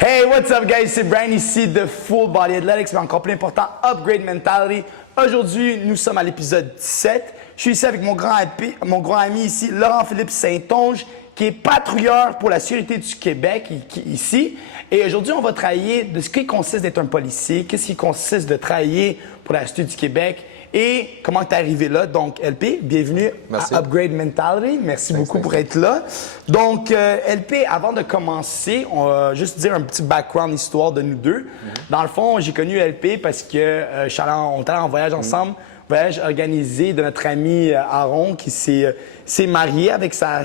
Hey, what's up, guys? C'est Brian ici de Full Body Athletics, mais encore plus important, Upgrade Mentality. Aujourd'hui, nous sommes à l'épisode 17. Je suis ici avec mon grand ami ici, Laurent-Philippe Saint-Onge, qui est patrouilleur pour la sécurité du Québec ici. Et aujourd'hui, on va travailler de ce qui consiste d'être un policier, qu'est-ce qui consiste de travailler pour la sécurité du Québec et comment tu es arrivé là. Donc, LP, bienvenue à Upgrade Mentality. Merci beaucoup pour être là. Donc, LP, avant de commencer, on va juste dire un petit background histoire de nous deux. Dans le fond, j'ai connu LP parce que on était en voyage ensemble. Voyage organisé de notre ami Aaron qui s'est marié avec sa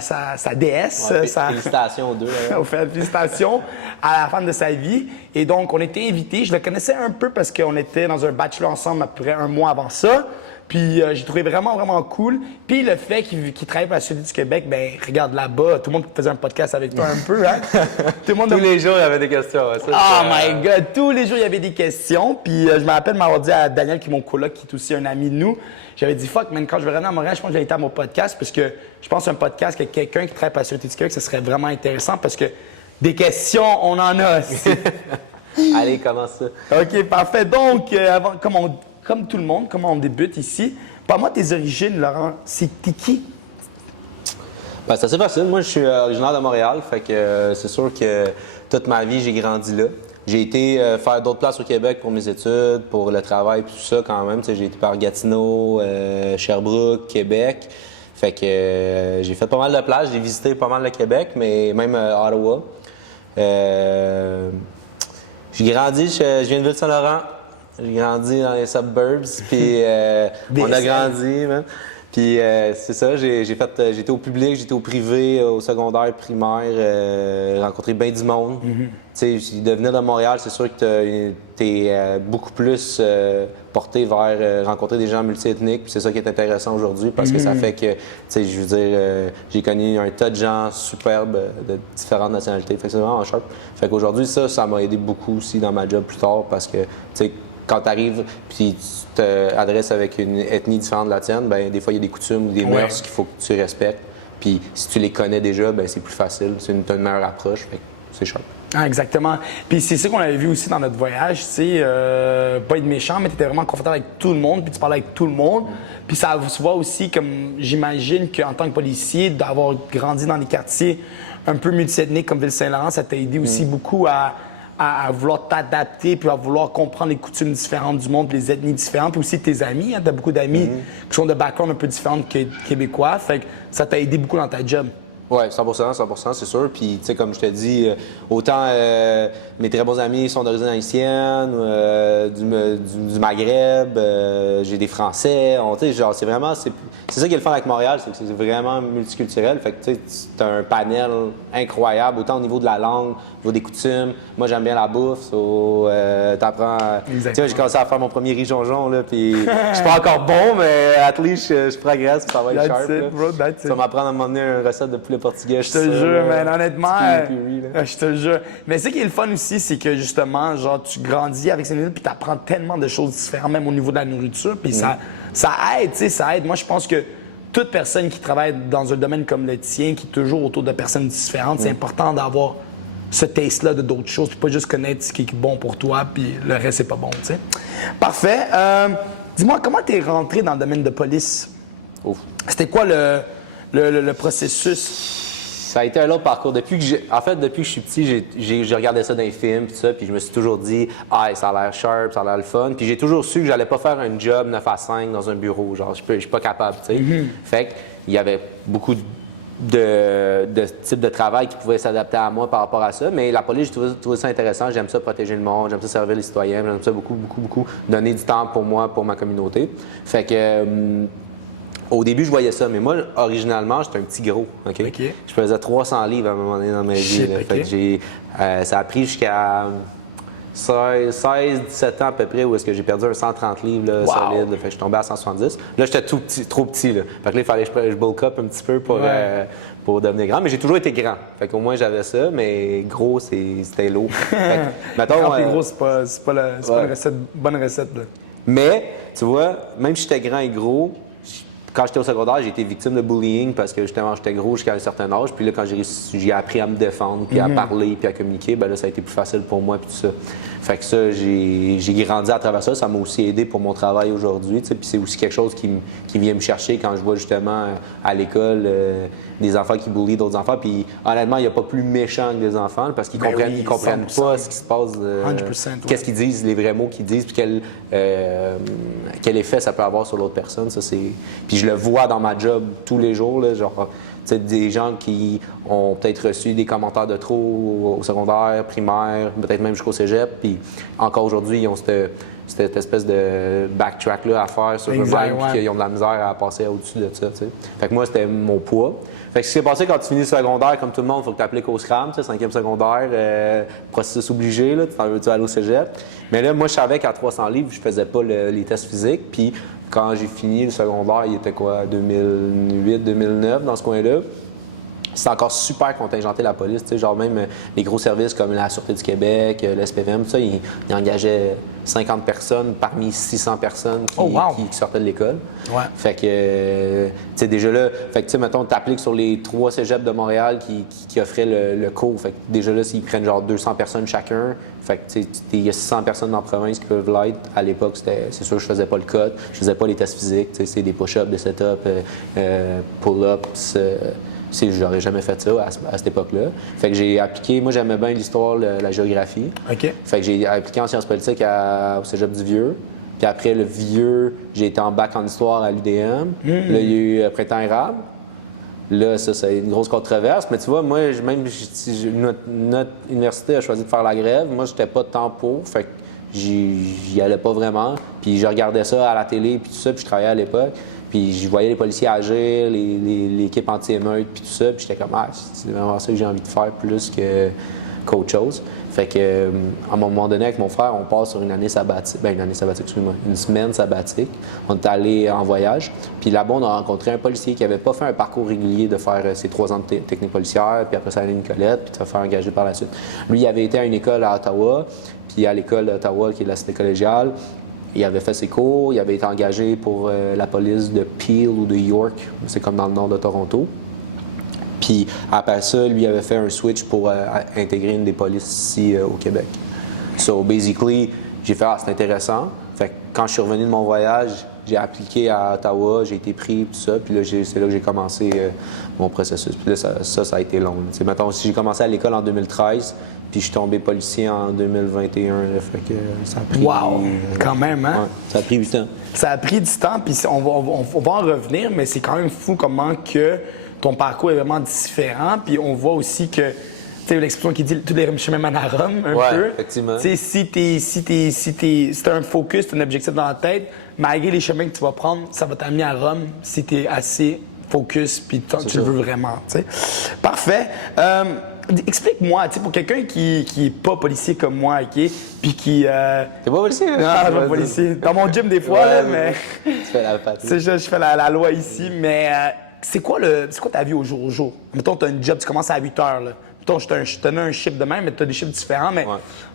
déesse. Ouais, félicitations aux deux. On fait félicitations à la femme de sa vie. Et donc, on était invités. Je le connaissais un peu parce qu'on était dans un bachelor ensemble à peu près un mois avant ça. Puis j'ai trouvé vraiment, vraiment cool. Puis le fait qu'il travaille pour la Sécurité du Québec, ben regarde là-bas, tout le monde faisait un podcast avec toi un peu, hein? Tous les jours, il y avait des questions. Ça, oh my God! Tous les jours, il y avait des questions. Puis je me rappelle m'avoir dit à Daniel, qui est mon coloc, qui est aussi un ami de nous, j'avais dit, fuck, man, quand je vais revenir à Montréal, je pense que je vais être à mon podcast parce que je pense qu'un podcast avec quelqu'un qui travaille pour la Sécurité du Québec, ce serait vraiment intéressant parce que des questions, on en a. Allez, commence ça. OK, parfait. Donc, comme tout le monde, comment on débute ici? Parle-moi de tes origines, Laurent. C'est qui? Ben, c'est assez facile. Moi, je suis originaire de Montréal. Fait que c'est sûr que toute ma vie, j'ai grandi là. J'ai été faire d'autres places au Québec pour mes études, pour le travail et tout ça quand même. J'ai été par Gatineau, Sherbrooke, Québec. Fait que j'ai fait pas mal de places. J'ai visité pas mal le Québec, mais même Ottawa. J'ai grandi, je viens de Ville-Saint-Laurent. J'ai grandi dans les suburbs, puis on a grandi, man. Puis c'est ça, j'étais au public, j'étais au privé, au secondaire, primaire, rencontré bien du monde. Tu sais, de venir de Montréal, c'est sûr que t'es beaucoup plus porté vers rencontrer des gens multiethniques, puis c'est ça qui est intéressant aujourd'hui, parce que ça fait que, tu sais, je veux dire, j'ai connu un tas de gens superbes de différentes nationalités, fait que c'est vraiment sharp. Fait qu'aujourd'hui, ça m'a aidé beaucoup aussi dans ma job plus tard, parce que, tu sais, quand tu arrives puis tu t'adresses avec une ethnie différente de la tienne, ben des fois, il y a des coutumes ou des mœurs qu'il faut que tu respectes. Puis si tu les connais déjà, ben c'est plus facile. C'est une meilleure approche. Fait que c'est sharp. Ah, exactement. Puis c'est ça qu'on avait vu aussi dans notre voyage, tu sais, pas être méchant, mais tu étais vraiment confortable avec tout le monde, puis tu parlais avec tout le monde. Puis ça se voit aussi, comme j'imagine qu'en tant que policier, d'avoir grandi dans des quartiers un peu multiethniques comme Ville-Saint-Laurent, ça t'a aidé aussi beaucoup à vouloir t'adapter, puis à vouloir comprendre les coutumes différentes du monde, les ethnies différentes, puis aussi tes amis. Hein, tu as beaucoup d'amis qui sont de background un peu différents que québécois. Fait que ça t'a aidé beaucoup dans ta job. Oui, 100%, c'est sûr. Puis, tu sais, comme je te dis, autant mes très bons amis sont d'origine haïtienne, du Maghreb, j'ai des Français. Tu sais, genre, c'est ça qui est le fun avec Montréal, c'est que c'est vraiment multiculturel. Fait que, tu sais, t'as un panel incroyable, autant au niveau de la langue, au niveau des coutumes. Moi, j'aime bien la bouffe, t'apprends. Tu sais, j'ai commencé à faire mon premier riz jonjon, là, puis je suis pas encore bon, mais at least, je progresse, ça va être sharp. Ça va m'apprendre à m'emmener une recette de poulet portugais. Je te jure, man, honnêtement, je te jure. Mais ce qui est le fun aussi, c'est que justement, genre, tu grandis avec ces nourritures, puis tu apprends tellement de choses différentes, même au niveau de la nourriture, puis ça aide, tu sais, ça aide. Moi, je pense que toute personne qui travaille dans un domaine comme le tien, qui est toujours autour de personnes différentes, c'est important d'avoir ce taste-là de d'autres choses, puis pas juste connaître ce qui est bon pour toi, puis le reste, c'est pas bon, tu sais. Parfait. Dis-moi, comment tu es rentré dans le domaine de police? C'était quoi le processus? Ça a été un autre parcours. Depuis que je suis petit, j'ai regardé ça dans les films puis ça, puis je me suis toujours dit ça a l'air sharp, ça a l'air le fun. Puis j'ai toujours su que j'allais pas faire un job 9 à 5 dans un bureau, genre je suis pas capable, tu sais. Fait qu'il y avait beaucoup de types de travail qui pouvaient s'adapter à moi par rapport à ça, mais la police, j'ai trouvé ça intéressant. J'aime ça protéger le monde, j'aime ça servir les citoyens, j'aime ça beaucoup donner du temps pour moi, pour ma communauté. Fait que au début, je voyais ça, mais moi, originalement, j'étais un petit gros. OK? Je pesais 300 livres à un moment donné dans ma vie. Fait que ça a pris jusqu'à 16-17 ans à peu près où est-ce que j'ai perdu un 130 livres là, solide. Fait que je suis tombé à 170. Là, j'étais trop petit. Là. Fait que là, il fallait que je bulk up un petit peu pour devenir grand. Mais j'ai toujours été grand. Fait qu'au moins, j'avais ça, mais gros, c'était lourd. Grand et gros, c'est pas une bonne recette. Là. Mais, tu vois, même si j'étais grand et gros, quand j'étais au secondaire, j'ai été victime de bullying parce que justement, j'étais gros jusqu'à un certain âge. Puis là, quand j'ai appris à me défendre, puis à parler, puis à communiquer, ben là, ça a été plus facile pour moi, puis tout ça. Fait que ça, j'ai grandi à travers ça. Ça m'a aussi aidé pour mon travail aujourd'hui. Puis c'est aussi quelque chose qui vient me chercher quand je vois justement à l'école des enfants qui bullient d'autres enfants. Puis honnêtement, il n'y a pas plus méchant que des enfants là, parce qu'ils comprennent, ils comprennent pas ce qui se passe. 100%, qu'est-ce qu'ils disent, les vrais mots qu'ils disent, puis quel effet ça peut avoir sur l'autre personne. Ça, puis je le vois dans ma job tous les jours. Là, genre, des gens qui ont peut-être reçu des commentaires de trop au secondaire, primaire, peut-être même jusqu'au cégep. Puis encore aujourd'hui, ils ont cette espèce de backtrack-là à faire sur eux-mêmes, puis qu'ils ont de la misère à passer au-dessus de ça. T'sais. Fait que moi, c'était mon poids. Fait que ce qui s'est passé quand tu finis le secondaire, comme tout le monde, il faut que tu appliques au SRAM, 5e secondaire, processus obligé, là, tu vas aller au cégep. Mais là, moi, je savais qu'à 300 livres, je faisais pas les tests physiques. Puis quand j'ai fini le secondaire, il était quoi, 2008, 2009, dans ce coin-là. C'est encore super contingenté, la police. Genre même les gros services comme la Sûreté du Québec, l'SPVM, tout ça, ils engageaient 50 personnes parmi 600 personnes qui sortaient de l'école. Ouais. Fait que, tu sais, déjà là, fait que, tu sais, mettons, t'appliques sur les 3 cégeps de Montréal qui offraient le cours. Fait que déjà là, s'ils prennent genre 200 personnes chacun, fait que, tu sais, il y a 600 personnes dans la province qui peuvent l'être. À l'époque, c'est sûr que je faisais pas le code, je faisais pas les tests physiques, tu sais, c'est des push-ups, des set-ups, pull-ups. J'aurais jamais fait ça à cette époque-là. Fait que j'ai appliqué, moi j'aimais bien l'histoire, la géographie. OK. Fait que j'ai appliqué en sciences politiques au Cégep du Vieux. Puis après le Vieux, j'ai été en bac en histoire à l'UDM. Là, il y a eu Printemps érable. Là, ça a été une grosse controverse. Mais tu vois, moi, notre université a choisi de faire la grève. Moi, j'étais pas de temps pour. Fait que j'y allais pas vraiment. Puis je regardais ça à la télé, puis tout ça, puis je travaillais à l'époque. Puis je voyais les policiers agir, l'équipe anti-émeute, puis tout ça. Puis j'étais comme, c'est vraiment ça que j'ai envie de faire plus qu'autre chose. Fait que, à un moment donné, avec mon frère, on part sur une année sabbatique. Excuse-moi, une semaine sabbatique. On est allé en voyage. Puis là-bas, on a rencontré un policier qui n'avait pas fait un parcours régulier de faire ses 3 ans de technique policière, puis après ça, aller à Nicolette, puis de se faire engager par la suite. Lui, il avait été à une école à Ottawa, puis à l'école d'Ottawa, qui est la cité collégiale. Il avait fait ses cours, il avait été engagé pour la police de Peel ou de York, c'est comme dans le nord de Toronto. Puis après ça, lui avait fait un switch pour intégrer une des polices ici au Québec. So basically, j'ai fait c'est intéressant. Fait que quand je suis revenu de mon voyage, j'ai appliqué à Ottawa, j'ai été pris, tout ça. Puis là, c'est là que j'ai commencé mon processus. Puis là, ça a été long. Mettons, si j'ai commencé à l'école en 2013, puis je suis tombé policier en 2021. Là, fait que ça a pris... Wow! Quand même, hein? Ouais, ça a pris 8 ans. Ça a pris du temps, puis on va en revenir, mais c'est quand même fou comment que ton parcours est vraiment différent. Puis on voit aussi que, tu sais, l'expression qui dit « tous les chemins mènent à Rome » un peu. Effectivement. Tu sais, si t'as un focus, t'as un objectif dans la tête, malgré les chemins que tu vas prendre, ça va t'amener à Rome si t'es assez focus, puis tu le veux vraiment, tu sais. Parfait. Explique-moi, tu sais, pour quelqu'un qui est pas policier comme moi, OK, puis qui... T'es pas policier? Non, je suis pas policier. Dans mon gym, des fois, là, mais... Tu fais la patrouille. Je fais la loi ici, mais c'est quoi ta vie au jour au jour? Mettons, tu as un job, tu commences à 8 heures, là. Mettons, je te donne un chiffre de même, mais tu as des chiffres différents, mais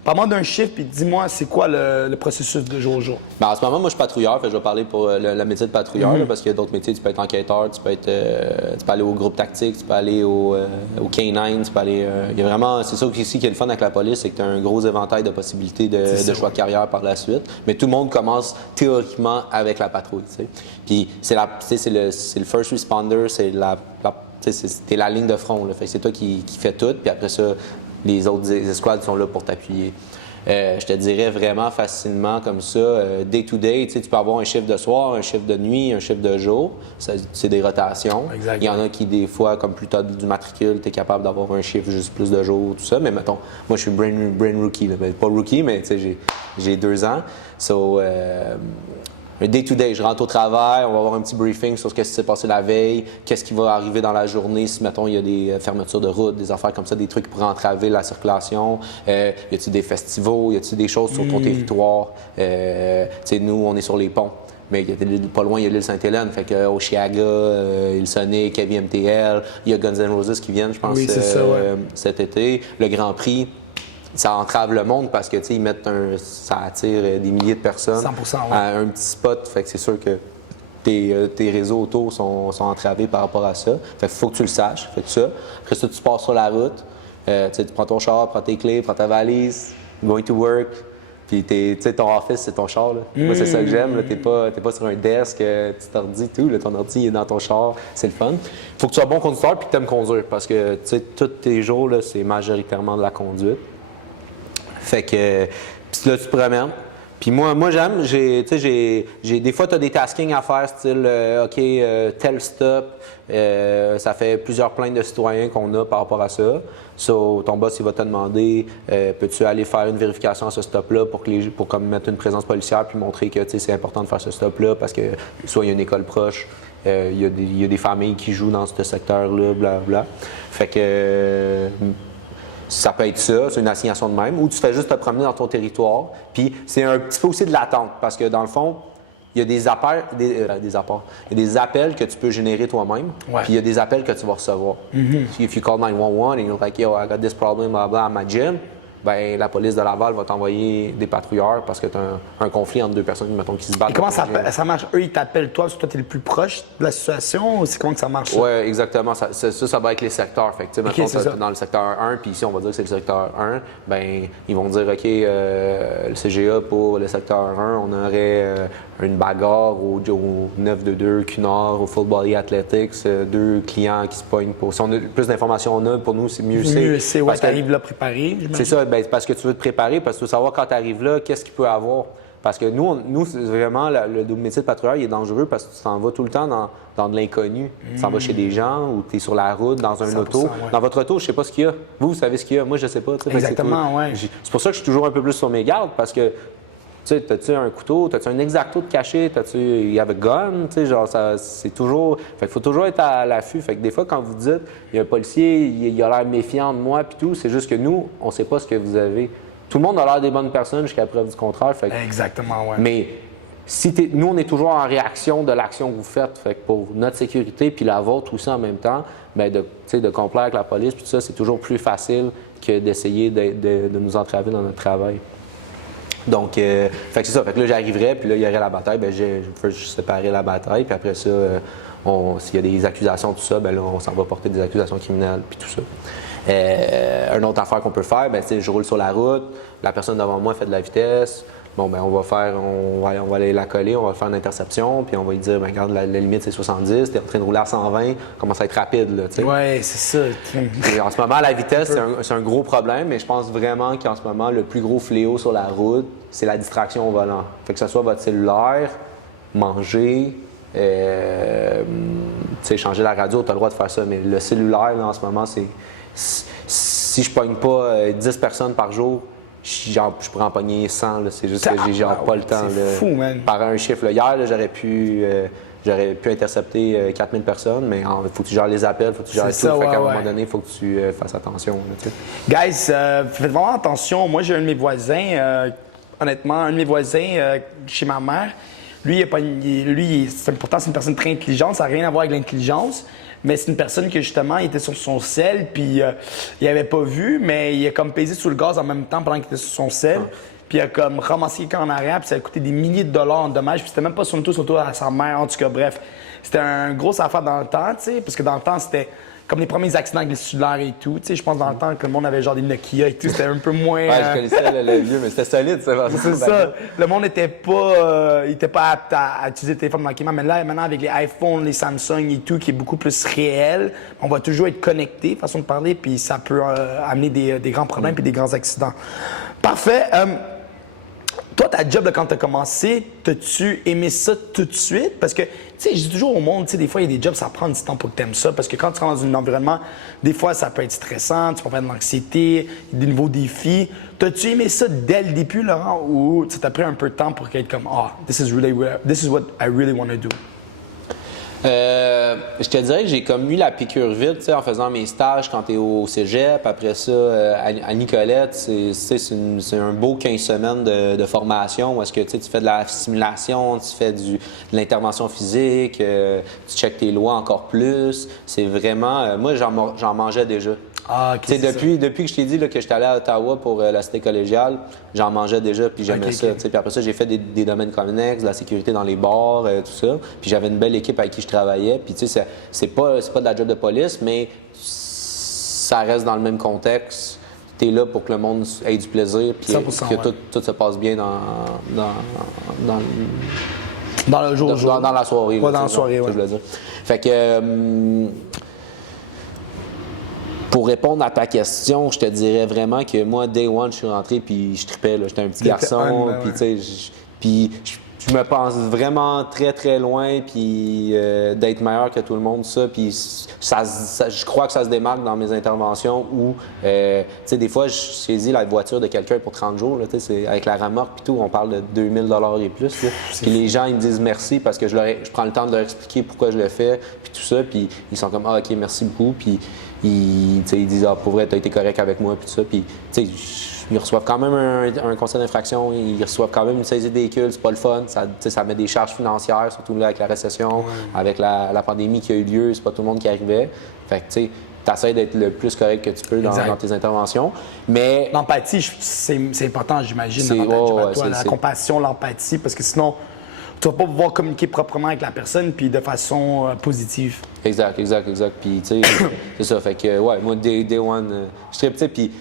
parle-moi d'un chiffre, puis dis-moi, c'est quoi le processus de jour au jour? Ben, en ce moment, moi, je suis patrouilleur, fait que je vais parler pour le métier de patrouilleur, là, parce qu'il y a d'autres métiers. Tu peux être enquêteur, tu peux aller au groupe tactique, tu peux aller au K9, tu peux aller... il y a vraiment... C'est ça aussi qui est le fun avec la police, c'est que tu as un gros éventail de possibilités de choix de carrière par la suite. Mais tout le monde commence théoriquement avec la patrouille, tu sais. Puis c'est le first responder, t'es la ligne de front, là. Fait que c'est toi qui fais tout, puis après ça, les autres escouades sont là pour t'appuyer. Je te dirais vraiment facilement comme ça, day to day, tu peux avoir un chiffre de soir, un chiffre de nuit, un chiffre de jour. C'est des rotations. Exactement. Il y en a qui, des fois, comme plus tard du matricule, tu es capable d'avoir un chiffre juste plus de jours, tout ça. Mais mettons, moi, je suis brain rookie. Là. Pas rookie, mais j'ai 2 ans. So, un day-to-day, je rentre au travail, on va avoir un petit briefing sur ce qui s'est passé la veille, qu'est-ce qui va arriver dans la journée, si, mettons, il y a des fermetures de route, des affaires comme ça, des trucs qui pourraient entraver la circulation, y a-t-il des festivals, y a-t-il des choses sur ton territoire, tu sais, nous, on est sur les ponts. Mais pas loin, il y a l'île Sainte-Hélène. Fait que Oshiaga, Île Sonic, KVMTL, il y a Guns N' Roses qui viennent, je pense, cet été. Le Grand Prix. Ça entrave le monde parce que, tu sais, ça attire des milliers de personnes 100%, à un petit spot. Fait que c'est sûr que tes réseaux auto sont entravés par rapport à ça. Fait qu'il faut que tu le saches. Fait que ça. Après ça, tu pars sur la route. Tu prends ton char, prends tes clés, prends ta valise, going to work. Puis ton office, c'est ton char. Là. Moi, c'est ça que j'aime. T'es pas sur un desk, tu t'ordis tout. Là, ton ordi est dans ton char. C'est le fun. Faut que tu sois bon conducteur puis que tu aimes conduire. Parce que tous tes jours, là, c'est majoritairement de la conduite. Fait que puis là, tu te promènes. Puis moi j'aime, des fois, tu as des taskings à faire, style, tel stop. Ça fait plusieurs plaintes de citoyens qu'on a par rapport à ça. So, ton boss, il va te demander, peux-tu aller faire une vérification à ce stop-là pour comme mettre une présence policière puis montrer que c'est important de faire ce stop-là parce que soit il y a une école proche, il y a des familles qui jouent dans ce secteur-là, blablabla. Fait que... ça peut être ça, c'est une assignation de même, ou tu fais juste te promener dans ton territoire. Puis c'est un petit peu aussi de l'attente, parce que dans le fond, il y a des appels que tu peux générer toi-même, puis il y a des appels que tu vas recevoir. If you call 911 and you're like, yo, I got this problem, blah, blah, at my gym, ben la police de Laval va t'envoyer des patrouilleurs parce que tu as un conflit entre deux personnes, mettons, qui se battent. Et comment ça marche? Eux, ils t'appellent toi parce que toi, tu es le plus proche de la situation ou c'est comment que ça marche? Oui, exactement. Ça va avec les secteurs. Fait que, mettons, c'est ça. Dans le secteur 1, puis ici, on va dire que c'est le secteur 1, ben ils vont dire, OK, le CGA pour le secteur 1, on aurait une bagarre au 922 Cunard, au Full Body Athletics, deux clients qui se pognent pour... Si on a plus d'informations on a, pour nous, c'est mieux c'est. Mieux c'est, ouais, tu arrives là préparé. C'est ça, ben, parce que tu veux te préparer, parce que tu veux savoir quand tu arrives là, qu'est-ce qu'il peut avoir. Parce que nous c'est vraiment le métier de patrouilleur, il est dangereux parce que tu t'en vas tout le temps dans de l'inconnu. Tu t'en vas chez des gens ou tu es sur la route, dans un auto. Ouais. Dans votre auto, je sais pas ce qu'il y a. Vous savez ce qu'il y a. Moi, je sais pas. Exactement, oui. C'est pour ça que je suis toujours un peu plus sur mes gardes parce que, tu sais, t'as-tu un couteau, t'as-tu un exacto de caché, il y avait gun, tu sais, genre, c'est toujours... Fait qu'il faut toujours être à l'affût. Fait que des fois, quand vous dites, il y a un policier, il a l'air méfiant de moi, puis tout, c'est juste que nous, on sait pas ce que vous avez. Tout le monde a l'air des bonnes personnes jusqu'à preuve du contraire. Fait que... Exactement, oui. Mais nous, on est toujours en réaction de l'action que vous faites. Fait que pour notre sécurité puis la vôtre aussi en même temps, bien, de complaire avec la police, puis tout ça, c'est toujours plus facile que d'essayer de nous entraver dans notre travail. Donc, fait que c'est ça. Fait que là, j'arriverais, puis là, il y aurait la bataille. Bien, je peux séparer la bataille, puis après ça, s'il y a des accusations, tout ça, bien là, on s'en va porter des accusations criminelles, puis tout ça. Une autre affaire qu'on peut faire, bien, je roule sur la route, la personne devant moi fait de la vitesse. Bon, ben on va aller la coller, on va faire une interception, puis on va lui dire, ben regarde, la limite c'est 70, t'es en train de rouler à 120, commence à être rapide, là, tu sais. Oui, c'est ça. Et en ce moment, la vitesse, c'est un gros problème, mais je pense vraiment qu'en ce moment, le plus gros fléau sur la route, c'est la distraction au volant. Fait que ce soit votre cellulaire, manger, tu sais, changer la radio, t'as le droit de faire ça, mais le cellulaire, là, en ce moment, c'est... Si je pogne pas 10 personnes par jour, je pourrais en pogner 100. Là. C'est juste que j'ai genre pas le temps. C'est fou, man. Par un chiffre. Là. Hier, là, j'aurais pu intercepter 4000 personnes, mais il faut que tu gères les appels, il faut que tu gères tout. Fait qu'à un moment donné, il faut que tu fasses attention. Là, guys, faites vraiment attention. Moi, j'ai un de mes voisins, honnêtement, chez ma mère. Pourtant, c'est une personne très intelligente. Ça n'a rien à voir avec l'intelligence. Mais c'est une personne qui, justement, il était sur son sel, puis il n'avait pas vu, mais il a comme pesé sur le gaz en même temps pendant qu'il était sur son sel. Puis il a comme ramassé quelqu'un en arrière, puis ça a coûté des milliers de dollars en dommages. Puis c'était même pas son auto, surtout à sa mère. En tout cas, bref, c'était une grosse affaire dans le temps, tu sais, parce que dans le temps, c'était comme les premiers accidents avec les cellulaires et tout. Tu sais, je pense dans le temps que le monde avait genre des Nokia et tout, c'était un peu moins... Ouais, je connaissais le vieux, mais c'était solide, ça. C'est ça. Le monde n'était pas, apte à utiliser le téléphone manquément. Mais là, maintenant, avec les iPhones, les Samsung et tout, qui est beaucoup plus réel, on va toujours être connecté, façon de parler, puis ça peut amener des grands problèmes et des grands accidents. Parfait. Toi, ta job, là, quand tu as commencé, t'as-tu aimé ça tout de suite? Parce que, tu sais, je dis toujours au monde, tu sais, des fois, il y a des jobs, ça prend du temps pour que tu aimes ça. Parce que quand tu rentres dans un environnement, des fois, ça peut être stressant, tu peux faire de l'anxiété, des nouveaux défis. T'as-tu aimé ça dès le début, Laurent, ou tu t'as pris un peu de temps pour être comme, this is what I really want to do? Je te dirais que j'ai comme eu la piqûre vite, tu sais, en faisant mes stages quand tu es au cégep. Après ça, à Nicolette, c'est un beau 15 semaines de formation où est-ce que tu fais de la simulation, tu fais de l'intervention physique, tu checkes tes lois encore plus. C'est vraiment... moi, j'en mangeais déjà. Ah, OK. Depuis que je t'ai dit là, que j'étais allé à Ottawa pour la cité collégiale, j'en mangeais déjà, puis j'aimais ça. Puis après ça, j'ai fait des domaines connexes, de la sécurité dans les bars, tout ça. Puis j'avais une belle équipe avec qui je travaillais. Puis tu sais, c'est pas de la job de police, mais ça reste dans le même contexte. Tu es là pour que le monde ait du plaisir, puis que tout se passe bien dans le jour. Dans la soirée. Pas dans la soirée, oui. Je voulais dire. Fait que... pour répondre à ta question, je te dirais vraiment que moi, day one, je suis rentré puis je tripais. J'étais un petit garçon. Puis tu sais, je me pense vraiment très, très loin puis d'être meilleur que tout le monde, ça. Puis je crois que ça se démarque dans mes interventions où, tu sais, des fois, je saisis la voiture de quelqu'un pour 30 jours. Là, avec la remorque puis tout, on parle de 2000 $ et plus. Puis les gens, ils me disent merci parce que je prends le temps de leur expliquer pourquoi je le fais puis tout ça. Puis ils sont comme « Ah, OK, merci beaucoup. » Puis ils disent « Ah, pour vrai, t'as été correct avec moi. » Puis tout ça. Puis, tu sais, ils reçoivent quand même un conseil d'infraction, ils reçoivent quand même une saisie de véhicule, c'est pas le fun. Ça met des charges financières, surtout là, avec la récession, avec la pandémie qui a eu lieu, c'est pas tout le monde qui arrivait. Fait que, tu sais, t'essaies d'être le plus correct que tu peux dans tes interventions. Mais l'empathie, c'est important, j'imagine, dans la compassion, l'empathie, parce que sinon, tu vas pas pouvoir communiquer proprement avec la personne puis de façon positive. Exact. Puis, tu sais, c'est ça. Fait que, ouais, moi, day one, je tripe, tu sais, puis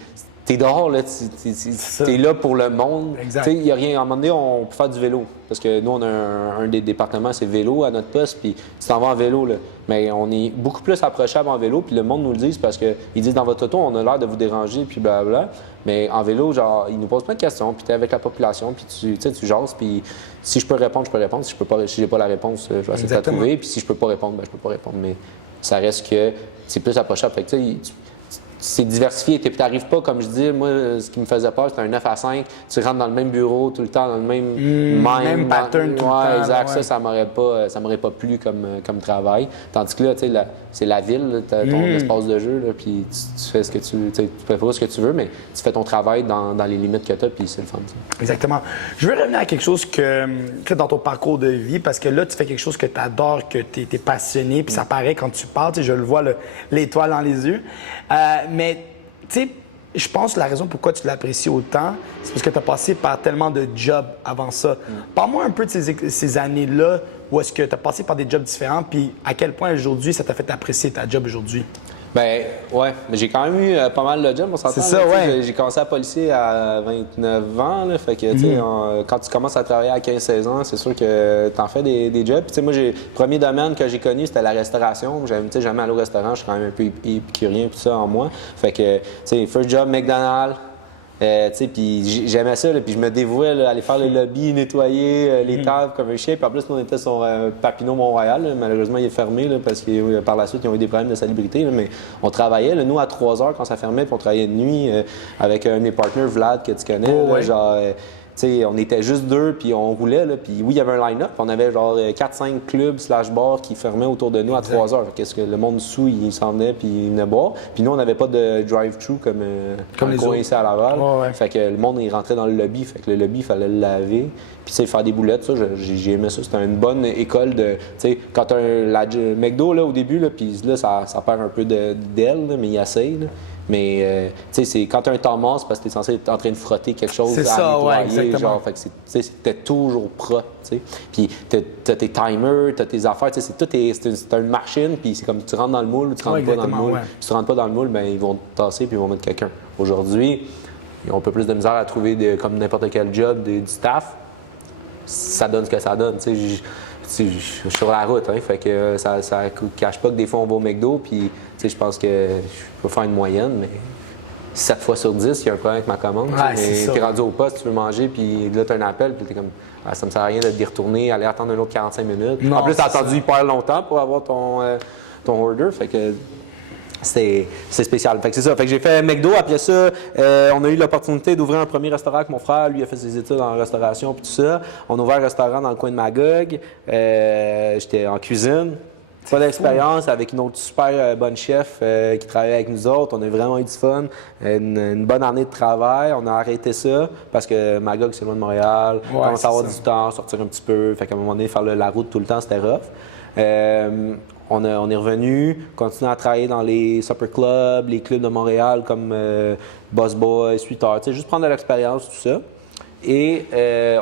t'es dehors, là, t'es là pour le monde. Exact. Tu sais, il y a rien. À un moment donné, on peut faire du vélo. Parce que nous, on a un des départements, c'est vélo à notre poste, puis tu t'en vas en vélo, là. Mais on est beaucoup plus approchable en vélo, puis le monde nous le dit, parce qu'ils disent dans votre auto, on a l'air de vous déranger, puis blablabla. Mais en vélo, genre, ils nous posent plein de questions, puis t'es avec la population, puis tu jases, puis si je peux répondre, je peux répondre. Si j'ai pas la réponse, je vais essayer de la trouver, puis si je peux pas répondre, ben je peux pas répondre. Mais ça reste que c'est plus approchable. Fait que, tu sais, c'est diversifié. Tu n'arrives pas, comme je dis, moi, ce qui me faisait peur, c'était un 9 à 5. Tu rentres dans le même bureau tout le temps, dans le même pattern tout le temps. Exact. Ouais. Ça m'aurait pas plu comme travail. Tandis que là, tu sais, c'est la ville, tu as ton espace de jeu, là, puis tu fais ce que tu fais pas ce que tu veux, mais tu fais ton travail dans les limites que tu as, puis c'est le fun. Ça. Exactement. Je veux revenir à quelque chose que dans ton parcours de vie, parce que là, tu fais quelque chose que tu adores, que tu es passionné, puis ça paraît quand tu parles, je le vois, l'étoile dans les yeux. Mais, tu sais, je pense que la raison pourquoi tu l'apprécies autant, c'est parce que tu as passé par tellement de jobs avant ça. Parle-moi un peu de ces années-là où est-ce que tu as passé par des jobs différents, puis à quel point aujourd'hui ça t'a fait apprécier ta job aujourd'hui? Ben ouais, mais j'ai quand même eu pas mal de jobs, on s'entend. C'est ça, ouais. J'ai commencé à policier à 29 ans, là, fait que, tu sais, quand tu commences à travailler à 15-16 ans, c'est sûr que tu en fais des jobs. Puis, tu sais, moi, le premier domaine que j'ai connu, c'était la restauration. J'aimais jamais aller au restaurant, je suis quand même un peu épicurien, tout ça en moi. Fait que, tu sais, first job, McDonald's. Puis j'aimais ça, là, puis je me dévouais à aller faire le lobby, nettoyer les tables comme un chien. Puis en plus, nous, on était sur Papineau Mont-Royal. Là. Malheureusement, il est fermé là, parce que par la suite, ils ont eu des problèmes de salubrité. Là, mais on travaillait, là, nous, à 3 heures quand ça fermait, puis on travaillait de nuit avec un de mes partenaires, Vlad, que tu connais. Là, genre, on était juste deux, puis on roulait. Là, puis oui, il y avait un line-up. On avait genre 4-5 clubs /bars qui fermaient autour de nous à 3 heures. Qu'est-ce que le monde sous, il s'en venait, puis il venait boire. Puis nous, on n'avait pas de drive-thru comme les coins ici à Laval. Fait que le monde, il rentrait dans le lobby. Fait que le lobby, il fallait le laver. Puis, tu sais, faire des boulettes, ça, j'ai aimé ça. C'était une bonne école de. Tu sais, quand tu as McDo, là, au début, là, puis là, ça perd un peu d'aile, mais il essaye. Là. Mais, tu sais, c'est quand tu as un temps mort, c'est parce que tu es censé être en train de frotter quelque chose à nettoyer. Genre, fait que c'était toujours propre, tu sais. Puis, tu as tes timers, tu as tes affaires, tu sais, c'est une machine, puis c'est comme tu rentres dans le moule ou tu rentres pas dans le moule. Ouais. Si tu rentres pas dans le moule, ben ils vont te tasser puis ils vont mettre quelqu'un. Aujourd'hui, ils ont un peu plus de misère à trouver, comme n'importe quel job, du staff. Ça donne ce que ça donne, tu sais. Je suis sur la route, hein, fait que ça cache pas que des fois on va au McDo, puis je pense que je peux faire une moyenne, mais 7 fois sur 10, il y a un problème avec ma commande. T'es rendu au poste, tu veux manger, puis là, tu as un appel, puis t'es comme, ça me sert à rien de te retourner, aller attendre un autre 45 minutes. Non, en plus, t'as attendu hyper longtemps pour avoir ton order, fait que c'est spécial. Fait que c'est ça. Fait que j'ai fait McDo. Après ça, on a eu l'opportunité d'ouvrir un premier restaurant avec mon frère. Lui, il a fait ses études en restauration puis tout ça. On a ouvert un restaurant dans le coin de Magog. J'étais en cuisine. Pas d'expérience avec une autre super bonne chef qui travaillait avec nous autres. On a vraiment eu du fun. Une bonne année de travail. On a arrêté ça parce que Magog, c'est loin de Montréal. On commence à avoir du temps, sortir un petit peu. Fait qu'à un moment donné, faire la route tout le temps, c'était rough. On est revenu, continuer à travailler dans les supper clubs, les clubs de Montréal comme Boss Boy, Sweetheart, juste prendre de l'expérience, tout ça. Et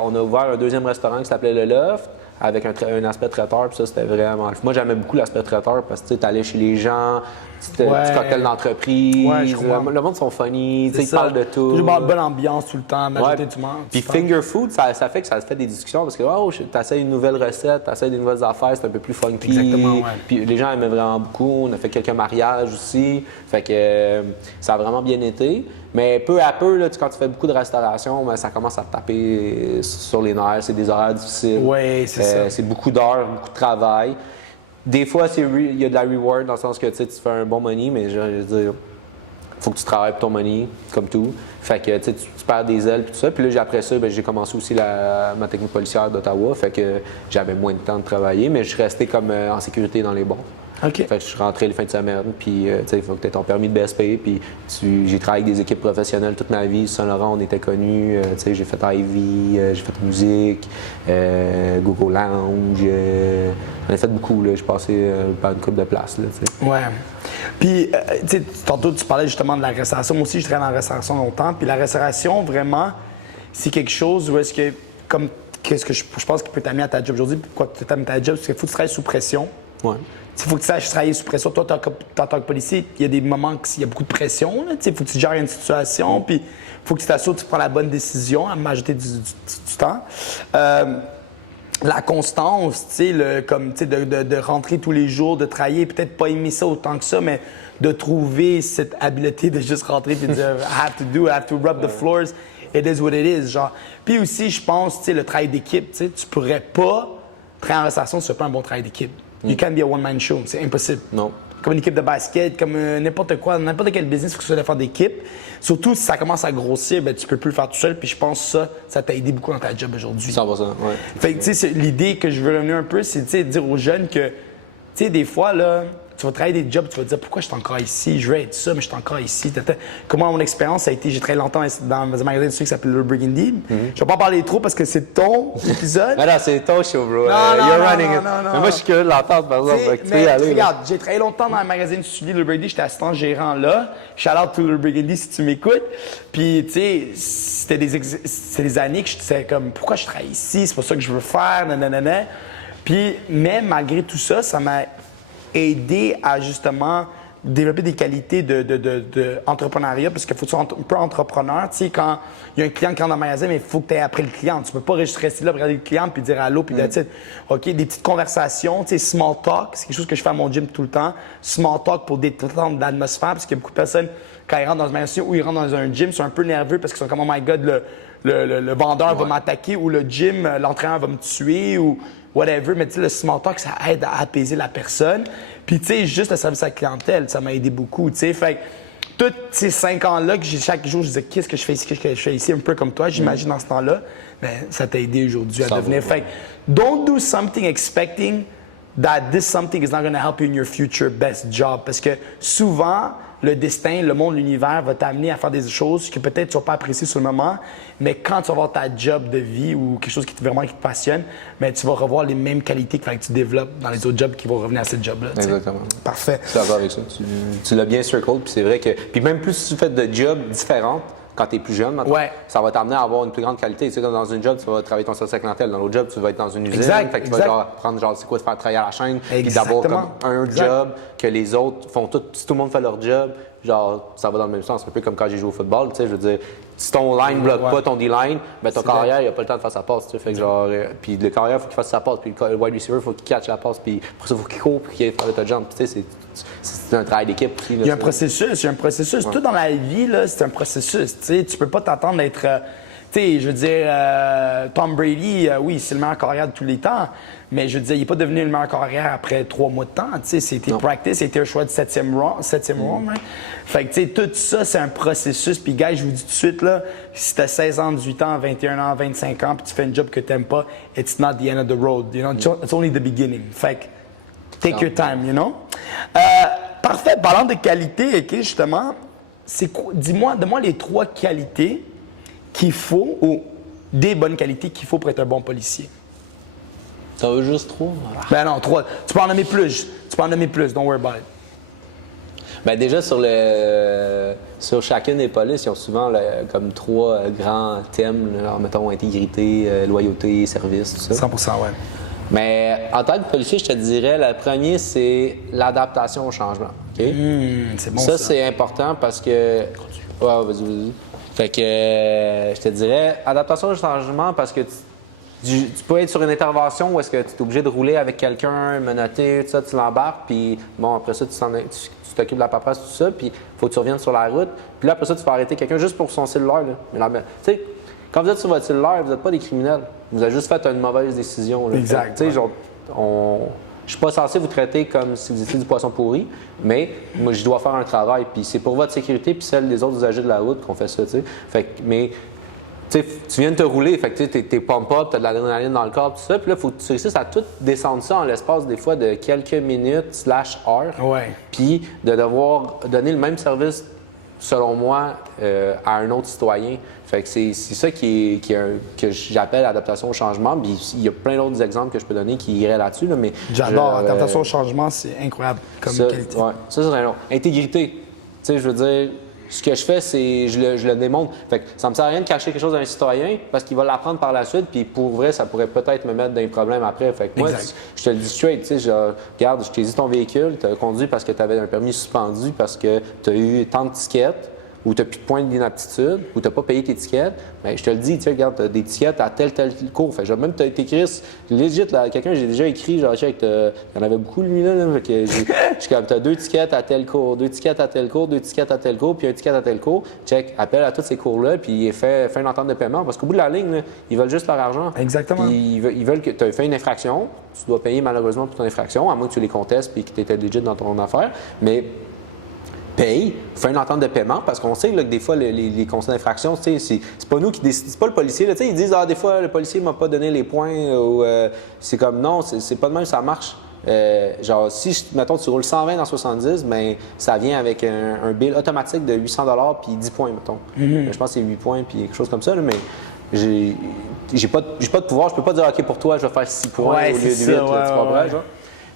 on a ouvert un deuxième restaurant qui s'appelait Le Loft, avec un aspect traiteur, puis ça, c'était vraiment... Moi, j'aimais beaucoup l'aspect traiteur parce que tu allais chez les gens, petit cocktail d'entreprise, le monde sont funny, ils parlent de tout. Toujours une bonne ambiance tout le temps, majorité du monde. Puis finger food, ça fait que ça fait des discussions parce que tu essaies une nouvelle recette, tu essaies des nouvelles affaires, c'est un peu plus funky. Exactement, Puis les gens aimaient vraiment beaucoup, on a fait quelques mariages aussi, fait que ça a vraiment bien été. Mais peu à peu, là, quand tu fais beaucoup de restauration, ça commence à te taper sur les nerfs. C'est des horaires difficiles. Oui, c'est ça. C'est beaucoup d'heures, beaucoup de travail. Des fois, il y a de la reward dans le sens que tu fais un bon money, mais je veux dire, faut que tu travailles pour ton money, comme tout. Fait que tu perds des ailes et tout ça. Puis là, après ça, j'ai commencé aussi ma technique policière d'Ottawa. Fait que j'avais moins de temps de travailler, mais je suis resté comme en sécurité dans les bars. Okay. Fait que je suis rentré les fins de semaine, puis il faut que tu aies ton permis de BSP, puis j'ai travaillé avec des équipes professionnelles toute ma vie. Saint-Laurent, on était connus, j'ai fait Ivy, j'ai fait musique, Google Lounge, j'en ai fait beaucoup, j'ai passé par une couple de places. Là, ouais. Puis, tantôt, tu parlais justement de la restauration. Moi aussi, je travaille dans la restauration longtemps, puis la restauration, vraiment, c'est quelque chose où est-ce que, comme, qu'est-ce que je pense qui peut t'amener à ta job aujourd'hui, pourquoi tu t'amènes à ta job, c'est qu'il faut que tu travailles sous pression. Ouais. Il faut que tu saches travailler sous pression. Toi, en tant que policier, il y a des moments où il y a beaucoup de pression. Il faut que tu gères une situation, puis il faut que tu t'assures que tu prends la bonne décision à la majorité du temps. La constance, de rentrer tous les jours, de travailler, peut-être pas aimer ça autant que ça, mais de trouver cette habileté de juste rentrer et de dire I have to rub the floors, it is what it is. Genre. Puis aussi, je pense, le travail d'équipe, tu pourrais pas travailler en restauration si tu fais pas un bon travail d'équipe. You can't be a one-man show, c'est impossible. Non. Comme une équipe de basket, comme n'importe quoi, n'importe quel business, il faut que tu sois faire d'équipe. Surtout si ça commence à grossir, ben, tu peux plus le faire tout seul. Puis je pense que ça t'a aidé beaucoup dans ta job aujourd'hui. 100%, ouais. Fait que, tu sais, l'idée que je veux revenir un peu, c'est de dire aux jeunes que, tu sais, des fois, là, tu vas travailler des jobs, tu vas te dire pourquoi je suis encore ici, je veux être ça, mais je suis encore ici. Comment mon expérience a été, j'ai travaillé longtemps dans un magasin qui s'appelle Le Burgundy. Je vais pas en parler trop parce que c'est ton épisode. Mais non, c'est ton show, bro. Non. Mais moi, je suis curieux de l'entendre, par exemple. Regarde, j'ai travaillé longtemps dans un magasin de suivi Le Burgundy, j'étais assistant gérant là. Shout out to Le Burgundy si tu m'écoutes. Puis, tu sais, c'était des années que j'étais comme pourquoi je travaille ici, c'est pas ça que je veux faire, nanana. Puis, mais malgré tout ça, ça m'a aider à justement développer des qualités de entrepreneuriat parce qu'il faut que tu sois un peu entrepreneur. Tu sais, quand il y a un client qui rentre dans le magasin, mais il faut que tu ailles après le client. Tu peux pas juste rester là, regarder le client puis dire allô, puis OK, des petites conversations, tu sais, small talk, c'est quelque chose que je fais à mon gym tout le temps. Small talk pour détendre l'atmosphère parce qu'il y a beaucoup de personnes, quand ils rentrent dans un magasin ou ils rentrent dans un gym, sont un peu nerveux parce qu'ils sont comme oh my God, le vendeur va m'attaquer ou le gym, l'entraîneur va me tuer ou whatever, mais tu sais, le small talk, ça aide à apaiser la personne. Puis, tu sais, juste le service à la clientèle, ça m'a aidé beaucoup, tu sais. Fait que tous ces 5 ans-là, que chaque jour, je disais, qu'est-ce que je fais ici, qu'est-ce que je fais ici, un peu comme toi, j'imagine, dans ce temps-là, ben, ça t'a aidé aujourd'hui à devenir. Fait que, don't do something expecting that this something is not going to help you in your future best job. Parce que souvent, le destin, le monde, l'univers va t'amener à faire des choses que peut-être tu vas pas apprécier sur le moment, mais quand tu vas avoir ta job de vie ou quelque chose qui te passionne, mais tu vas revoir les mêmes qualités que tu développes dans les autres jobs qui vont revenir à ce job-là. Exactement. Parfait. Je suis d'accord avec ça. Tu l'as bien circled, puis c'est vrai que... Puis même plus tu fais de jobs différents, quand tu es plus jeune, maintenant, ça va t'amener à avoir une plus grande qualité. Tu sais, comme dans une job, tu vas travailler ton service à la clientèle. Dans l'autre job, tu vas être dans une usine. Fait que tu vas apprendre c'est quoi de faire travailler à la chaîne, puis d'avoir comme un job que les autres font tout. Si tout le monde fait leur job, genre, ça va dans le même sens. Un peu comme quand j'ai joué au football, tu sais, je veux dire, si ton line bloque pas ton D-line, ben ton carrière, il a pas le temps de faire sa passe, tu sais. Fait que genre, puis le carrière, il faut qu'il fasse sa passe, puis le wide receiver, il faut qu'il catch la passe, puis pour ça, il faut qu'il court, puis qu'il fasse le jump. Tu sais, c'est un travail d'équipe aussi. Il y a un processus. Tout dans la vie, là, c'est un processus. Tu sais, tu peux pas t'attendre d'être. Tu sais, je veux dire, Tom Brady, oui, c'est le meilleur carrière de tous les temps, mais je veux dire, il n'est pas devenu le meilleur carrière après 3 mois de temps. Tu sais, c'était practice, c'était un choix de 7e round. Right? Fait que, tu sais, tout ça, c'est un processus. Puis, gars, je vous dis tout de suite, là, si tu as 16 ans, 18 ans, 21 ans, 25 ans, puis tu fais un job que tu n'aimes pas, it's not the end of the road. You know? It's only the beginning. Fait que, Take your time, you know? Parfait. Parlant de qualité, OK, justement, donne-moi les 3 qualités qu'il faut, ou des bonnes qualités qu'il faut pour être un bon policier. Ça veut juste 3? Ben non, 3. Tu peux en nommer plus. Don't worry about it. Ben déjà, sur chacune des polices, ils ont souvent comme 3 grands thèmes, là, mettons intégrité, loyauté, service, tout ça. 100%, ouais. Mais en tant que policier, je te dirais, le premier, c'est l'adaptation au changement. OK? C'est bon, ça. C'est important parce que... Ouais, vas-y. Fait que je te dirais, adaptation au changement parce que tu peux être sur une intervention où est-ce que tu es obligé de rouler avec quelqu'un, menotté, tout ça, tu l'embarques, puis bon, après ça, tu t'occupes de la paperasse, tout ça, puis il faut que tu reviennes sur la route. Puis là, après ça, tu vas arrêter quelqu'un juste pour son cellulaire. Là. Tu sais, quand vous êtes sur votre cellulaire, vous n'êtes pas des criminels. Vous avez juste fait une mauvaise décision. Là. Exact. Tu sais, genre, je suis pas censé vous traiter comme si vous étiez du poisson pourri, mais moi, je dois faire un travail. Puis c'est pour votre sécurité puis celle des autres usagers de la route qu'on fait ça, tu sais. Fait que, mais tu sais, tu viens de te rouler, fait que t'es pump-up, t'as de l'adrénaline dans le corps, tout ça. Puis là, il faut que tu réussisses à tout descendre ça en l'espace des fois de quelques minutes / heures. Ouais. Puis de devoir donner le même service, selon moi, à un autre citoyen. Fait que c'est ça que j'appelle l'adaptation au changement. Puis il y a plein d'autres exemples que je peux donner qui iraient là-dessus. Là, mais J'adore. L'adaptation au changement, c'est incroyable comme qualité. Ouais, ça serait long. Intégrité. Tu sais, je veux dire, ce que je fais, c'est je le démontre. Fait que ça me sert à rien de cacher quelque chose à un citoyen parce qu'il va l'apprendre par la suite. Puis pour vrai, ça pourrait peut-être me mettre dans des problèmes après. Fait que moi, je te le dis straight. Tu sais, regarde, je t'ai dit ton véhicule, tu as conduit parce que tu avais un permis suspendu, parce que tu as eu tant de tickets, ou tu n'as plus de points d'inaptitude, ou tu n'as pas payé tes tickets, bien, je te le dis, tu sais, regarde, tu as des tickets à tel cours. Fait que même t'écris, legit, là, quelqu'un, j'ai déjà écrit, genre, check, il y en avait beaucoup, lui, là, fait que je suis comme, tu as 2 tickets à tel cours, 2 tickets à tel cours, 2 tickets à tel cours, puis un ticket à tel cours. Check, appelle à tous ces cours-là, puis fais une entente de paiement, parce qu'au bout de la ligne, là, ils veulent juste leur argent. Exactement. Puis ils veulent que tu aies fait une infraction, tu dois payer malheureusement pour ton infraction, à moins que tu les contestes puis que tu étais legit dans ton affaire, mais paye, fait une entente de paiement, parce qu'on sait là, que des fois, les constats d'infraction, c'est pas nous qui décident, c'est pas le policier. Là, ils disent, des fois, le policier m'a pas donné les points, ou c'est comme, non, c'est pas de même, ça marche. Genre, si, mettons, tu roules 120 dans 70, ben, ça vient avec un bill automatique de 800 $ puis 10 points, mettons. Je pense que c'est 8 points puis quelque chose comme ça, là, mais j'ai pas de pouvoir. Je peux pas dire, OK, pour toi, je vais faire 6 points au lieu de 8, tu comprends, genre?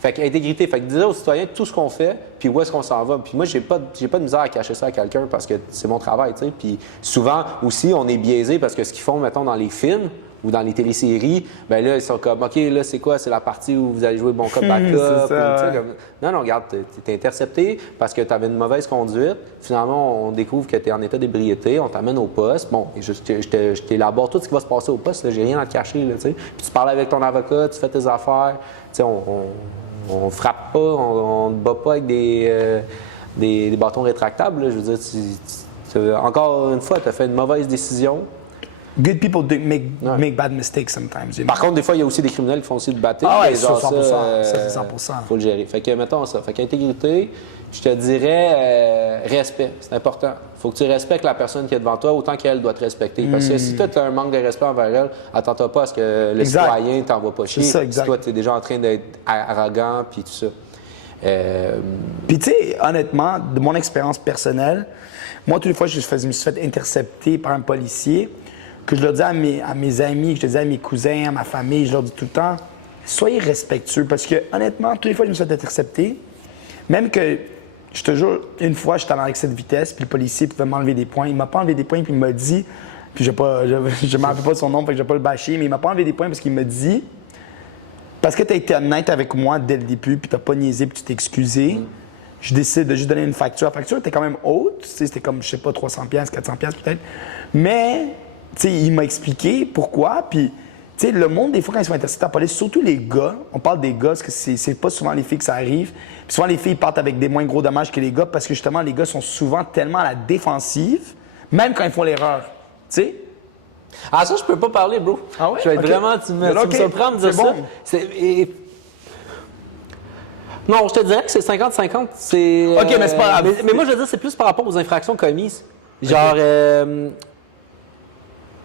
Fait qu'intégrité, fait que dire aux citoyens tout ce qu'on fait, puis où est-ce qu'on s'en va. Puis moi, j'ai pas de misère à cacher ça à quelqu'un parce que c'est mon travail, tu sais. Puis souvent aussi, on est biaisé parce que ce qu'ils font, mettons, dans les films ou dans les téléséries, ben là, ils sont comme, OK, là, c'est quoi? C'est la partie où vous allez jouer bon cop, bad cop. Comme... Non, regarde, t'es intercepté parce que tu avais une mauvaise conduite. Finalement, on découvre que tu es en état d'ébriété, on t'amène au poste. Bon, et je t'élabore tout ce qui va se passer au poste, là, j'ai rien à te cacher, là, tu sais. Puis tu parles avec ton avocat, tu fais tes affaires. Tu sais, on frappe pas, on ne bat pas avec des bâtons rétractables. Là. Je veux dire, encore une fois, tu as fait une mauvaise décision. Good people make bad mistakes sometimes. You know? Par contre, des fois, il y a aussi des criminels qui font aussi du battre. Ah ouais, genre, 100%. Ça, c'est 100%. Faut le gérer. Fait que, mettons ça. Fait qu'intégrité, je te dirais respect. C'est important. Faut que tu respectes la personne qui est devant toi autant qu'elle doit te respecter. Parce que si toi, tu as un manque de respect envers elle, attends-toi pas à ce que le citoyen t'envoie pas chier. Ça, si toi, tu es déjà en train d'être arrogant puis tout ça. Puis tu sais, honnêtement, de mon expérience personnelle, moi, toutes les fois que je me suis fait intercepter par un policier, que je leur dis à mes amis, que je le dis à mes cousins, à ma famille, je leur dis tout le temps, soyez respectueux. Parce que honnêtement, toutes les fois que je me suis fait intercepter, même que, je te jure, une fois, j'étais en excès de vitesse, puis le policier pouvait m'enlever des points. Il m'a pas enlevé des points, puis il m'a dit, puis je ne me rappelle pas de son nom, fait que je vais pas le bâcher, mais il m'a pas enlevé des points parce qu'il m'a dit, parce que tu as été honnête avec moi dès le début, puis tu n'as pas niaisé, puis tu t'es excusé, je décide de juste donner une facture. La facture était quand même haute, c'était comme, je sais pas, 300$, 400$ peut-être. Mais, tu sais, il m'a expliqué pourquoi, puis, tu sais, le monde, des fois, quand ils sont interceptés à la police, surtout les gars, on parle des gars, parce que c'est pas souvent les filles que ça arrive. Puis souvent, les filles partent avec des moins gros dommages que les gars, parce que justement, les gars sont souvent tellement à la défensive, même quand ils font l'erreur, tu sais. Ah, ça, je peux pas parler, bro. Ah ouais? Je vais être Okay. vraiment... Tu me surprends de dire ça. Bon. Non, je te dirais que c'est 50-50. C'est, OK, mais c'est pas grave. Mais moi, je veux dire, c'est plus par rapport aux infractions commises. Genre,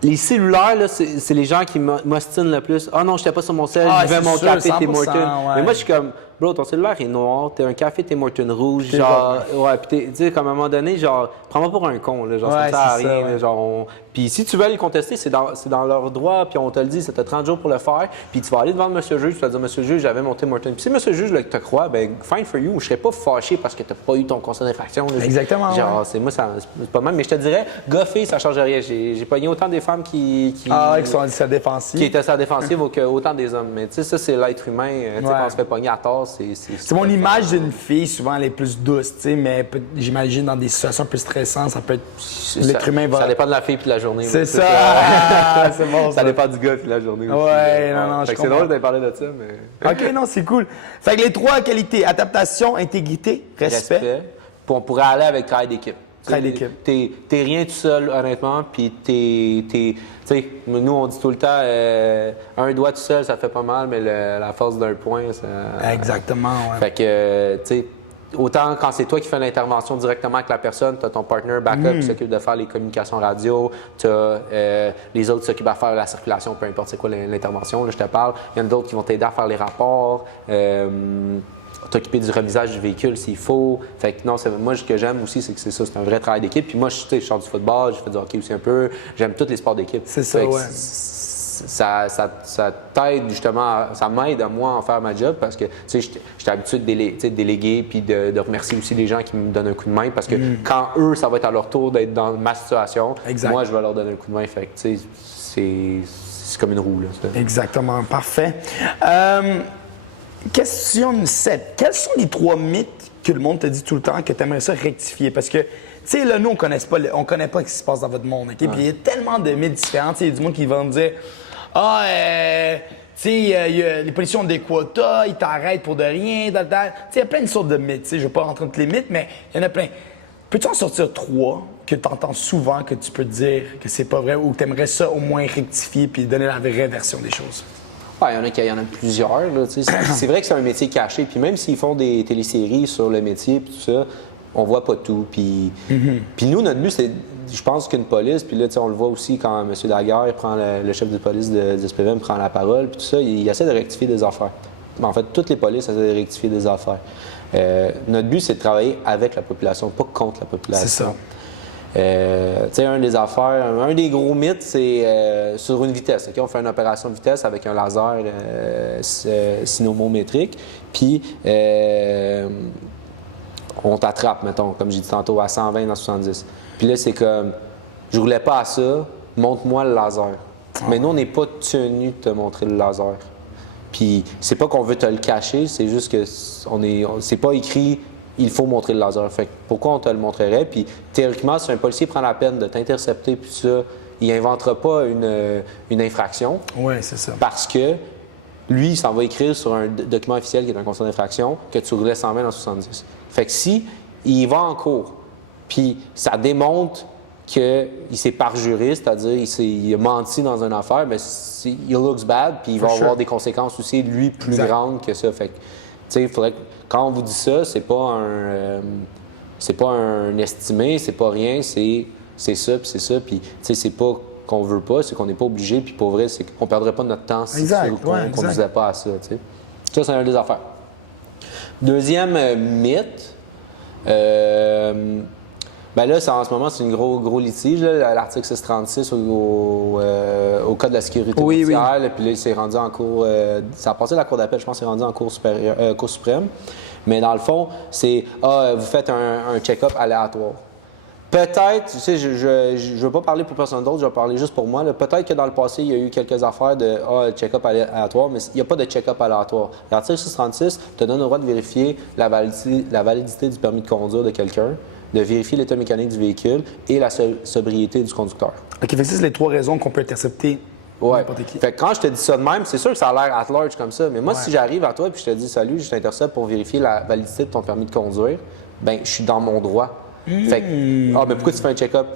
les cellulaires, là, c'est les gens qui m'ostinent le plus. Ah non, j'étais pas sur mon cell, je vais mon café, t'es Morton. Ouais. Mais moi, je suis comme, bro, ton cellulaire est noir, t'es un café Tim Hortons rouge, genre, ouais, pis tu sais, comme à un moment donné, genre, prends-moi pour un con, là, genre, ça sert à rien, là, genre, puis si tu veux aller contester, c'est dans leur droit, puis on te le dit, ça t'a 30 jours pour le faire, puis tu vas aller devant le monsieur juge, tu vas dire, monsieur juge, j'avais mon Tim Hortons. Puis si monsieur juge, là, te croit, ben, fine for you, je serais pas fâché parce que t'as pas eu ton constat d'infraction. Exactement. Genre, c'est moi, c'est pas mal, mais je te dirais, goffer, ça change rien. J'ai pogné autant des femmes qui sont à sa défensive. Qui étaient sur la défensive autant des hommes. Mais tu sais, ça, c'est l'être humain. Tu sais, quand on se fait pogner à tort, c'est mon image d'une fille, souvent, elle est plus douce, tu sais, mais j'imagine dans des situations plus stressantes, ça peut être. L'être humain va. Ça dépend de la fille puis de la journée. C'est ça. C'est bon, ça dépend du gars puis de la journée aussi. Ouais, non, je comprends. C'est drôle de parler de ça, mais. OK, non, c'est cool. Fait que les 3 qualités, adaptation, intégrité, respect. Puis on pourrait aller avec travail d'équipe. Travail d'équipe. T'es rien tout seul, honnêtement, puis tu sais, nous, on dit tout le temps, un doigt tout seul, ça fait pas mal, mais la force d'un point, ça... Exactement, ouais. Fait que, tu sais, autant quand c'est toi qui fais l'intervention directement avec la personne, tu as ton partner backup qui s'occupe de faire les communications radio, tu as les autres qui s'occupent à faire la circulation, peu importe c'est quoi l'intervention, là, je te parle. Il y en a d'autres qui vont t'aider à faire les rapports. T'occuper du remisage du véhicule s'il faut. Fait que non, moi, ce que j'aime aussi, c'est que c'est ça, c'est un vrai travail d'équipe. Puis moi, je sors du football, je fais du hockey aussi un peu. J'aime tous les sports d'équipe. C'est ça, ouais. Ça t'aide justement, ça m'aide à moi à en faire ma job parce que, tu sais, j'étais habitué de déléguer puis de remercier aussi les gens qui me donnent un coup de main parce que quand eux, ça va être à leur tour d'être dans ma situation, moi, je vais leur donner un coup de main. Fait que, tu sais, c'est comme une roue, là. Ça. Exactement, parfait. Question 7. Quels sont les 3 mythes que le monde te dit tout le temps que tu aimerais ça rectifier? Parce que, tu sais, là, nous, on connaît pas ce qui se passe dans votre monde, OK? Puis il y a tellement de mythes différents. Il y a du monde qui va me dire « Ah, tu sais, les policiers ont des quotas, ils t'arrêtent pour de rien. » Tu sais, il y a plein de sortes de mythes. Je ne vais pas rentrer dans tous les mythes, mais il y en a plein. Peux-tu en sortir 3 que tu entends souvent, que tu peux te dire que c'est pas vrai ou que tu aimerais ça au moins rectifier puis donner la vraie version des choses? Ouais, il y en a plusieurs. Là, c'est vrai que c'est un métier caché. Puis même s'ils font des téléséries sur le métier puis tout ça, on voit pas tout. Puis nous, notre but, c'est, je pense qu'une police, puis là, on le voit aussi quand M. Daguerre prend le chef de police de SPVM prend la parole, puis tout ça, il essaie de rectifier des affaires. En fait, toutes les polices essaient de rectifier des affaires. Notre but, c'est de travailler avec la population, pas contre la population. C'est ça. Un des gros mythes, c'est sur une vitesse. Okay? On fait une opération de vitesse avec un laser cynomométrique, puis on t'attrape, mettons, comme j'ai dit tantôt, à 120 dans 70. Puis là, c'est comme, je roulais pas à ça, montre-moi le laser. Mais nous, on n'est pas tenu de te montrer le laser. Puis c'est pas qu'on veut te le cacher, c'est juste que c'est pas écrit il faut montrer le laser. Fait que pourquoi on te le montrerait? Puis théoriquement, si un policier prend la peine de t'intercepter puis ça, il n'inventera pas une infraction. Oui, c'est ça. Parce que lui, il s'en va écrire sur un document officiel qui est un constat d'infraction que tu roulais 120 dans 70. Fait que si il va en cours, puis ça démontre qu'il s'est parjuré, c'est-à-dire il a menti dans une affaire, bien, il looks bad, puis il va avoir des conséquences aussi, lui, plus grandes que ça. Fait que, tu sais, il faudrait que, quand on vous dit ça, c'est pas un estimé, c'est pas rien, c'est ça, puis c'est ça, puis, tu sais, c'est pas qu'on veut pas, c'est qu'on n'est pas obligé, puis pour vrai, c'est qu'on perdrait pas notre temps si qu'on ne disait pas à ça, tu sais. Ça, c'est un des affaires. Deuxième mythe, ben là, en ce moment, c'est un gros litige, l'article 636 au Code de la sécurité routière. Oui. Puis là, il s'est rendu en cours... ça a passé la cour d'appel, je pense, c'est rendu en cour suprême. Mais dans le fond, c'est vous faites un check-up aléatoire. Peut-être, tu sais, je ne veux pas parler pour personne d'autre, je vais parler juste pour moi. Peut-être que dans le passé, il y a eu quelques affaires de check-up aléatoire, mais il n'y a pas de check-up aléatoire. L'article 636 te donne le droit de vérifier la validité du permis de conduire de quelqu'un, de vérifier l'état mécanique du véhicule et la sobriété du conducteur. OK, fait que ça, c'est les 3 raisons qu'on peut intercepter n'importe qui. Fait que quand je te dis ça de même, c'est sûr que ça a l'air at large comme ça, mais moi, si j'arrive à toi et je te dis « Salut, je t'intercepte pour vérifier la validité de ton permis de conduire », bien, je suis dans mon droit. Fait que, mais pourquoi tu fais un check-up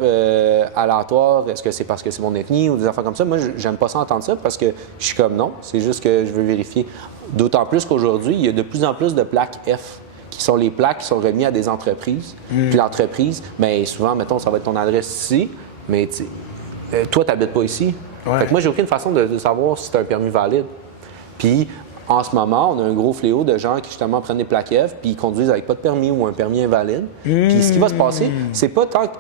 aléatoire? Est-ce que c'est parce que c'est mon ethnie ou des affaires comme ça? Moi, j'aime pas ça entendre ça parce que je suis comme non, c'est juste que je veux vérifier. D'autant plus qu'aujourd'hui, il y a de plus en plus de plaques F qui sont les plaques qui sont remises à des entreprises. Puis l'entreprise, bien souvent, mettons, ça va être ton adresse ici, mais toi, tu n'habites pas ici. Fait que moi, j'ai aucune façon de savoir si tu as un permis valide. Puis en ce moment, on a un gros fléau de gens qui justement prennent des plaques F puis ils conduisent avec pas de permis ou un permis invalide. Puis ce qui va se passer, c'est pas tant que...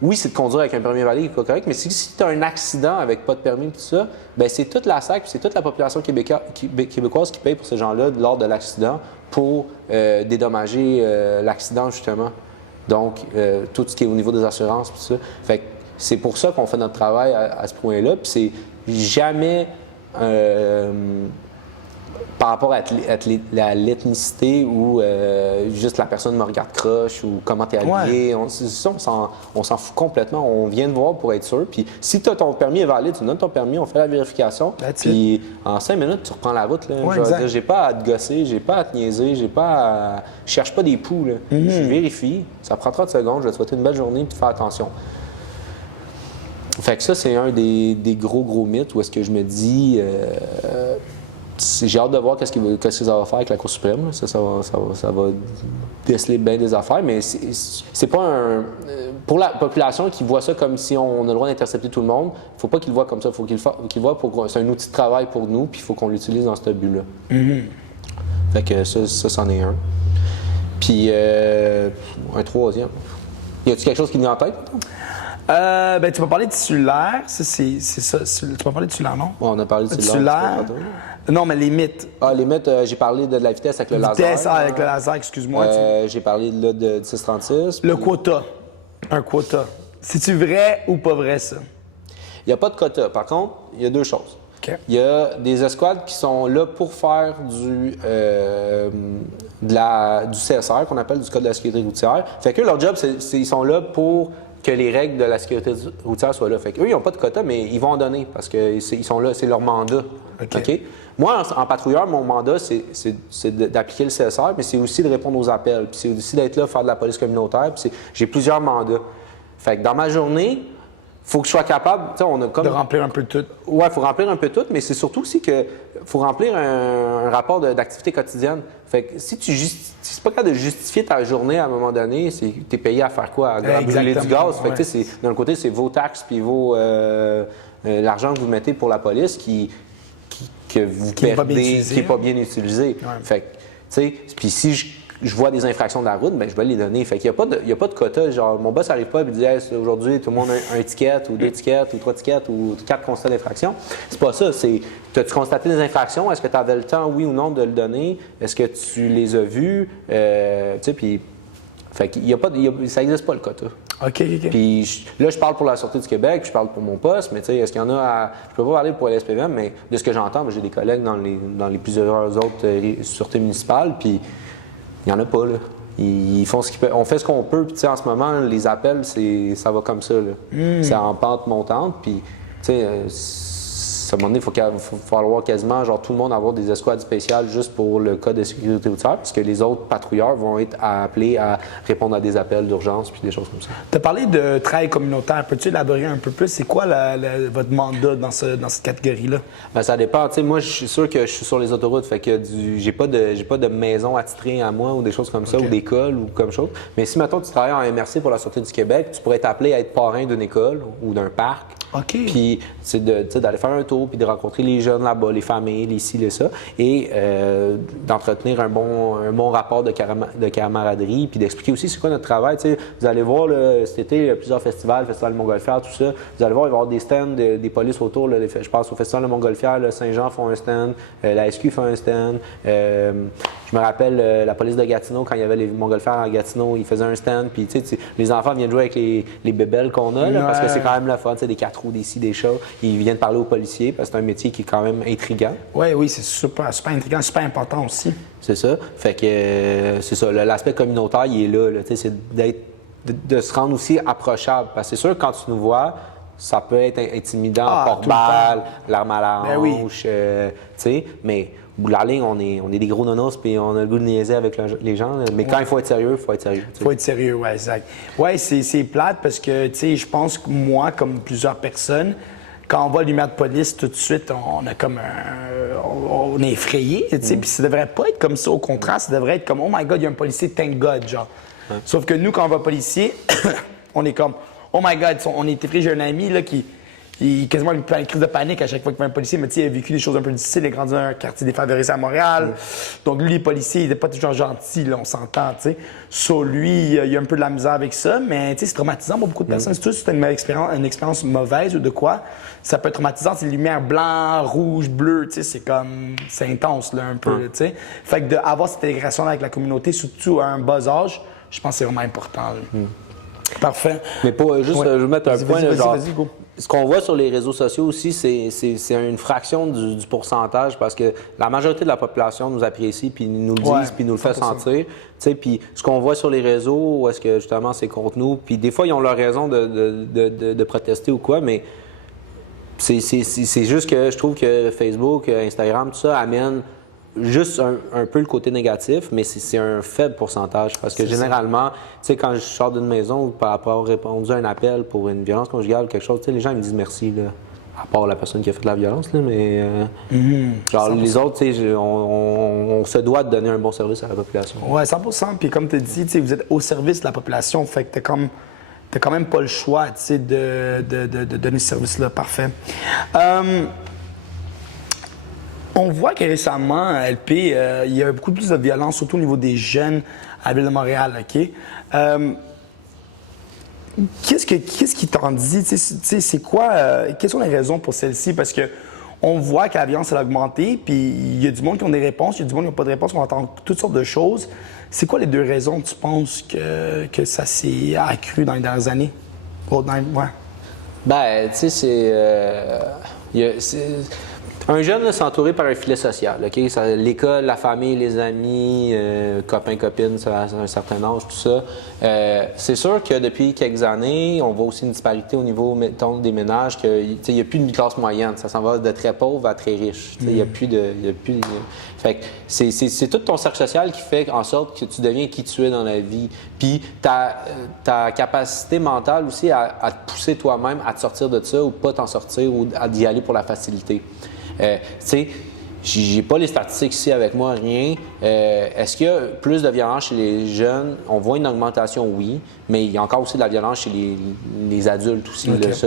Oui, c'est de conduire avec un permis invalide qui est pas correct, mais si tu as un accident avec pas de permis et tout ça, bien, c'est toute la SAC, c'est toute la population québécoise qui paye pour ces gens-là lors de l'accident pour dédommager l'accident, justement. Donc, tout ce qui est au niveau des assurances, tout ça. Fait que c'est pour ça qu'on fait notre travail à ce point-là. Puis c'est jamais par rapport à l'ethnicité ou juste la personne me regarde croche ou comment tu es habillé. On s'en fout complètement. On vient de voir pour être sûr. Puis si tu as ton permis est valide, tu donnes ton permis, on fait la vérification. Puis en 5 minutes, tu reprends la route. J'ai pas à te gosser, j'ai pas à te niaiser, je cherche pas des poux. Là. Je vérifie. Ça prend 30 secondes. Je vais te souhaiter une belle journée et fais attention. Fait que ça, c'est un des gros mythes où est-ce que je me dis... j'ai hâte de voir qu'est-ce que ça va faire avec la Cour suprême. Là. Ça va déceler bien des affaires, mais c'est pas un... Pour la population qui voit ça comme si on a le droit d'intercepter tout le monde, il ne faut pas qu'ils le voient comme ça. Il faut qu'ils voient c'est un outil de travail pour nous, puis il faut qu'on l'utilise dans ce but-là. Fait que ça, c'en est un. Puis un troisième. Y a-t-il quelque chose qui nous vient en tête? Ben, tu m'as parlé de cellulaire. Ça, c'est ça. Tu m'as parlé de cellulaire, non? Bon, on a parlé de cellulaire. Non, mais les mythes. Ah, les mythes, j'ai parlé de la vitesse avec le laser. Vitesse avec le laser, excuse-moi. J'ai parlé de 636. Le quota. Un quota. C'est-tu vrai ou pas vrai, ça? Il n'y a pas de quota. Par contre, il y a deux choses. Okay. Il y a des escouades qui sont là pour faire du CSR, qu'on appelle du Code de la sécurité routière. Fait que leur job, ils sont là pour que les règles de la sécurité routière soient là. Fait qu'eux, ils n'ont pas de quota, mais ils vont en donner parce qu'ils sont là, c'est leur mandat. Okay? Moi, en patrouilleur, mon mandat, c'est d'appliquer le CSR, mais c'est aussi de répondre aux appels. Puis c'est aussi d'être là, faire de la police communautaire. Puis j'ai plusieurs mandats. Fait que dans ma journée, il faut que je sois capable, on a comme... De remplir un peu tout. Oui, il faut remplir un peu tout, mais c'est surtout aussi qu'il faut remplir un rapport d'activité quotidienne. Fait que si tu c'est pas capable de justifier ta journée à un moment donné, tu es payé à faire quoi? À brûler du gaz. Fait que, d'un côté, c'est vos taxes puis l'argent que vous mettez pour la police que vous perdez, qui n'est pas bien utilisé. Fait que, tu sais, puis si je vois des infractions de la route, bien, je vais les donner. Fait qu'il n'y a pas de quota. Genre, mon boss n'arrive pas et me dit hey, aujourd'hui, tout le monde a un ticket, ou 2 tickets, ou 3 tickets, ou 4 constats d'infraction. C'est pas ça. C'est as-tu constaté des infractions? Est-ce que tu avais le temps, oui ou non, de le donner? Est-ce que tu les as vues? Tu sais, puis. Fait qu'il y a pas, ça n'existe pas le quota. OK. Puis là, je parle pour la Sûreté du Québec, puis je parle pour mon poste, mais tu sais, est-ce qu'il y en a je peux pas parler pour l'SPVM, mais de ce que j'entends, j'ai des collègues dans les plusieurs autres sûretés municipales, puis il n'y en a pas, là. Ils font ce qu'ils peuvent. On fait ce qu'on peut, puis tu sais, en ce moment, les appels, ça va comme ça, là. C'est en pente montante, puis tu sais, à un moment donné, il faut falloir quasiment, genre, tout le monde avoir des escouades spéciales juste pour le code de sécurité routière, parce que les autres patrouilleurs vont être appelés à répondre à des appels d'urgence puis des choses comme ça. Tu as parlé de travail communautaire. Peux-tu élaborer un peu plus? C'est quoi votre mandat dans cette catégorie-là? Bien, ça dépend. Tu sais, moi, je suis sûr que je suis sur les autoroutes, fait que j'ai pas de maison attitrée à moi ou des choses comme ça, ou d'école ou comme chose. Mais si, mettons, tu travailles en MRC pour la Sûreté du Québec, tu pourrais être appelé à être parrain d'une école ou d'un parc. OK. Puis, c'est d'aller faire un tour, puis de rencontrer les jeunes là-bas, les familles, les ci, les ça, et d'entretenir un bon rapport de camaraderie, puis d'expliquer aussi c'est quoi notre travail. Tu sais, vous allez voir, là, cet été, il y a plusieurs festivals, le Festival de Montgolfière, tout ça. Vous allez voir, il va y avoir des stands des polices autour. Là, je pense au Festival de Montgolfière, Saint-Jean font un stand, la SQ fait un stand. Je me rappelle la police de Gatineau, quand il y avait les Montgolfières à Gatineau, ils faisaient un stand, puis tu sais, les enfants viennent jouer avec les bébelles qu'on a, là, parce que c'est quand même le fun, des 4 roues, des ci, des chats. Ils viennent parler aux policiers, parce que c'est un métier qui est quand même intriguant. Oui, c'est super intriguant, super important aussi. C'est ça. Fait que c'est ça. L'aspect communautaire, il est là. C'est de se rendre aussi approchable. Parce que c'est sûr que quand tu nous vois, ça peut être intimidant, porte-balle, l'arme à la hanche, tu sais, mais au bout de la ligne, on est des gros nonos puis on a le goût de niaiser avec les gens. Mais quand il faut être sérieux, il faut être sérieux. Il faut être sérieux, oui, exact. Oui, c'est plate parce que, tu sais, je pense que moi, comme plusieurs personnes, quand on voit la lumière de police, tout de suite, on a comme on est effrayé, tu sais, puis ça devrait pas être comme ça. Au contraire, ça devrait être comme, oh my God, il y a un policier, thank God, genre. Sauf que nous, quand on va policier, on est comme, oh my God, on est effrayé. J'ai un ami là, qui quasiment une crise de panique à chaque fois qu'il voit un policier. Mais tu sais, il a vécu des choses un peu difficiles. Il a grandi dans un quartier défavorisé à Montréal. Donc lui, les policiers, il n'était pas toujours gentil, là, on s'entend, tu sais. Sur lui, il a un peu de la misère avec ça, mais tu sais, c'est traumatisant pour beaucoup de personnes. Si c'est une expérience mauvaise ou de quoi, ça peut être traumatisant. C'est les lumières blanc, rouge, bleu, tu sais, c'est intense, là, un peu, tu sais. Fait que d'avoir cette intégration avec la communauté, surtout à un bas âge, je pense que c'est vraiment important, là. Parfait. Mais pour juste je vais mettre un point, là, genre, vas-y, go. ce qu'on voit sur les réseaux sociaux aussi, c'est une fraction du pourcentage parce que la majorité de la population nous apprécie, puis nous le disent, puis nous le fait 100%. sentir. Puis ce qu'on voit sur les réseaux, où est-ce que justement c'est contre nous, puis des fois ils ont leur raison de protester ou quoi, mais c'est juste que je trouve que Facebook, Instagram, tout ça amène juste un peu le côté négatif, mais c'est un faible pourcentage. Parce que généralement, tu sais, quand je sors d'une maison ou par rapport à répondu à un appel pour une violence conjugale ou quelque chose, tu sais, les gens ils me disent merci, là. À part la personne qui a fait de la violence, là, mais genre 100%. Les autres, tu sais, on se doit de donner un bon service à la population. Oui, 100%. Puis comme tu as dit, tu sais, vous êtes au service de la population, fait que t'as quand même pas le choix, tu sais, de donner ce service-là. Parfait. On voit que récemment, à LP, il y a beaucoup plus de violence, surtout au niveau des jeunes à la Ville de Montréal, OK? Qu'est-ce qui t'en dit? C'est quoi? Quelles sont les raisons pour celle-ci? Parce que on voit que la violence, elle a augmenté, puis il y a du monde qui ont des réponses, il y a du monde qui n'a pas de réponses, on entend toutes sortes de choses. C'est quoi les deux raisons, tu penses, que ça s'est accru dans les dernières années? Ben, tu sais, un jeune, là, c'est entouré par un filet social. Okay? L'école, la famille, les amis, copains, copines, à un certain âge, tout ça. C'est sûr que depuis quelques années, on voit aussi une disparité au niveau, mettons, des ménages. Il n'y a plus de classe moyenne. Ça s'en va de très pauvre à très riche. Il n'y a plus de. Fait que c'est tout ton cercle social qui fait en sorte que tu deviens qui tu es dans la vie. Puis ta capacité mentale aussi à te pousser toi-même à te sortir de ça ou pas t'en sortir ou à d'y aller pour la facilité. Tu sais, j'ai pas les statistiques ici avec moi, rien. Est-ce qu'il y a plus de violence chez les jeunes? On voit une augmentation, oui, mais il y a encore aussi de la violence chez les adultes aussi. Okay. Là, ça,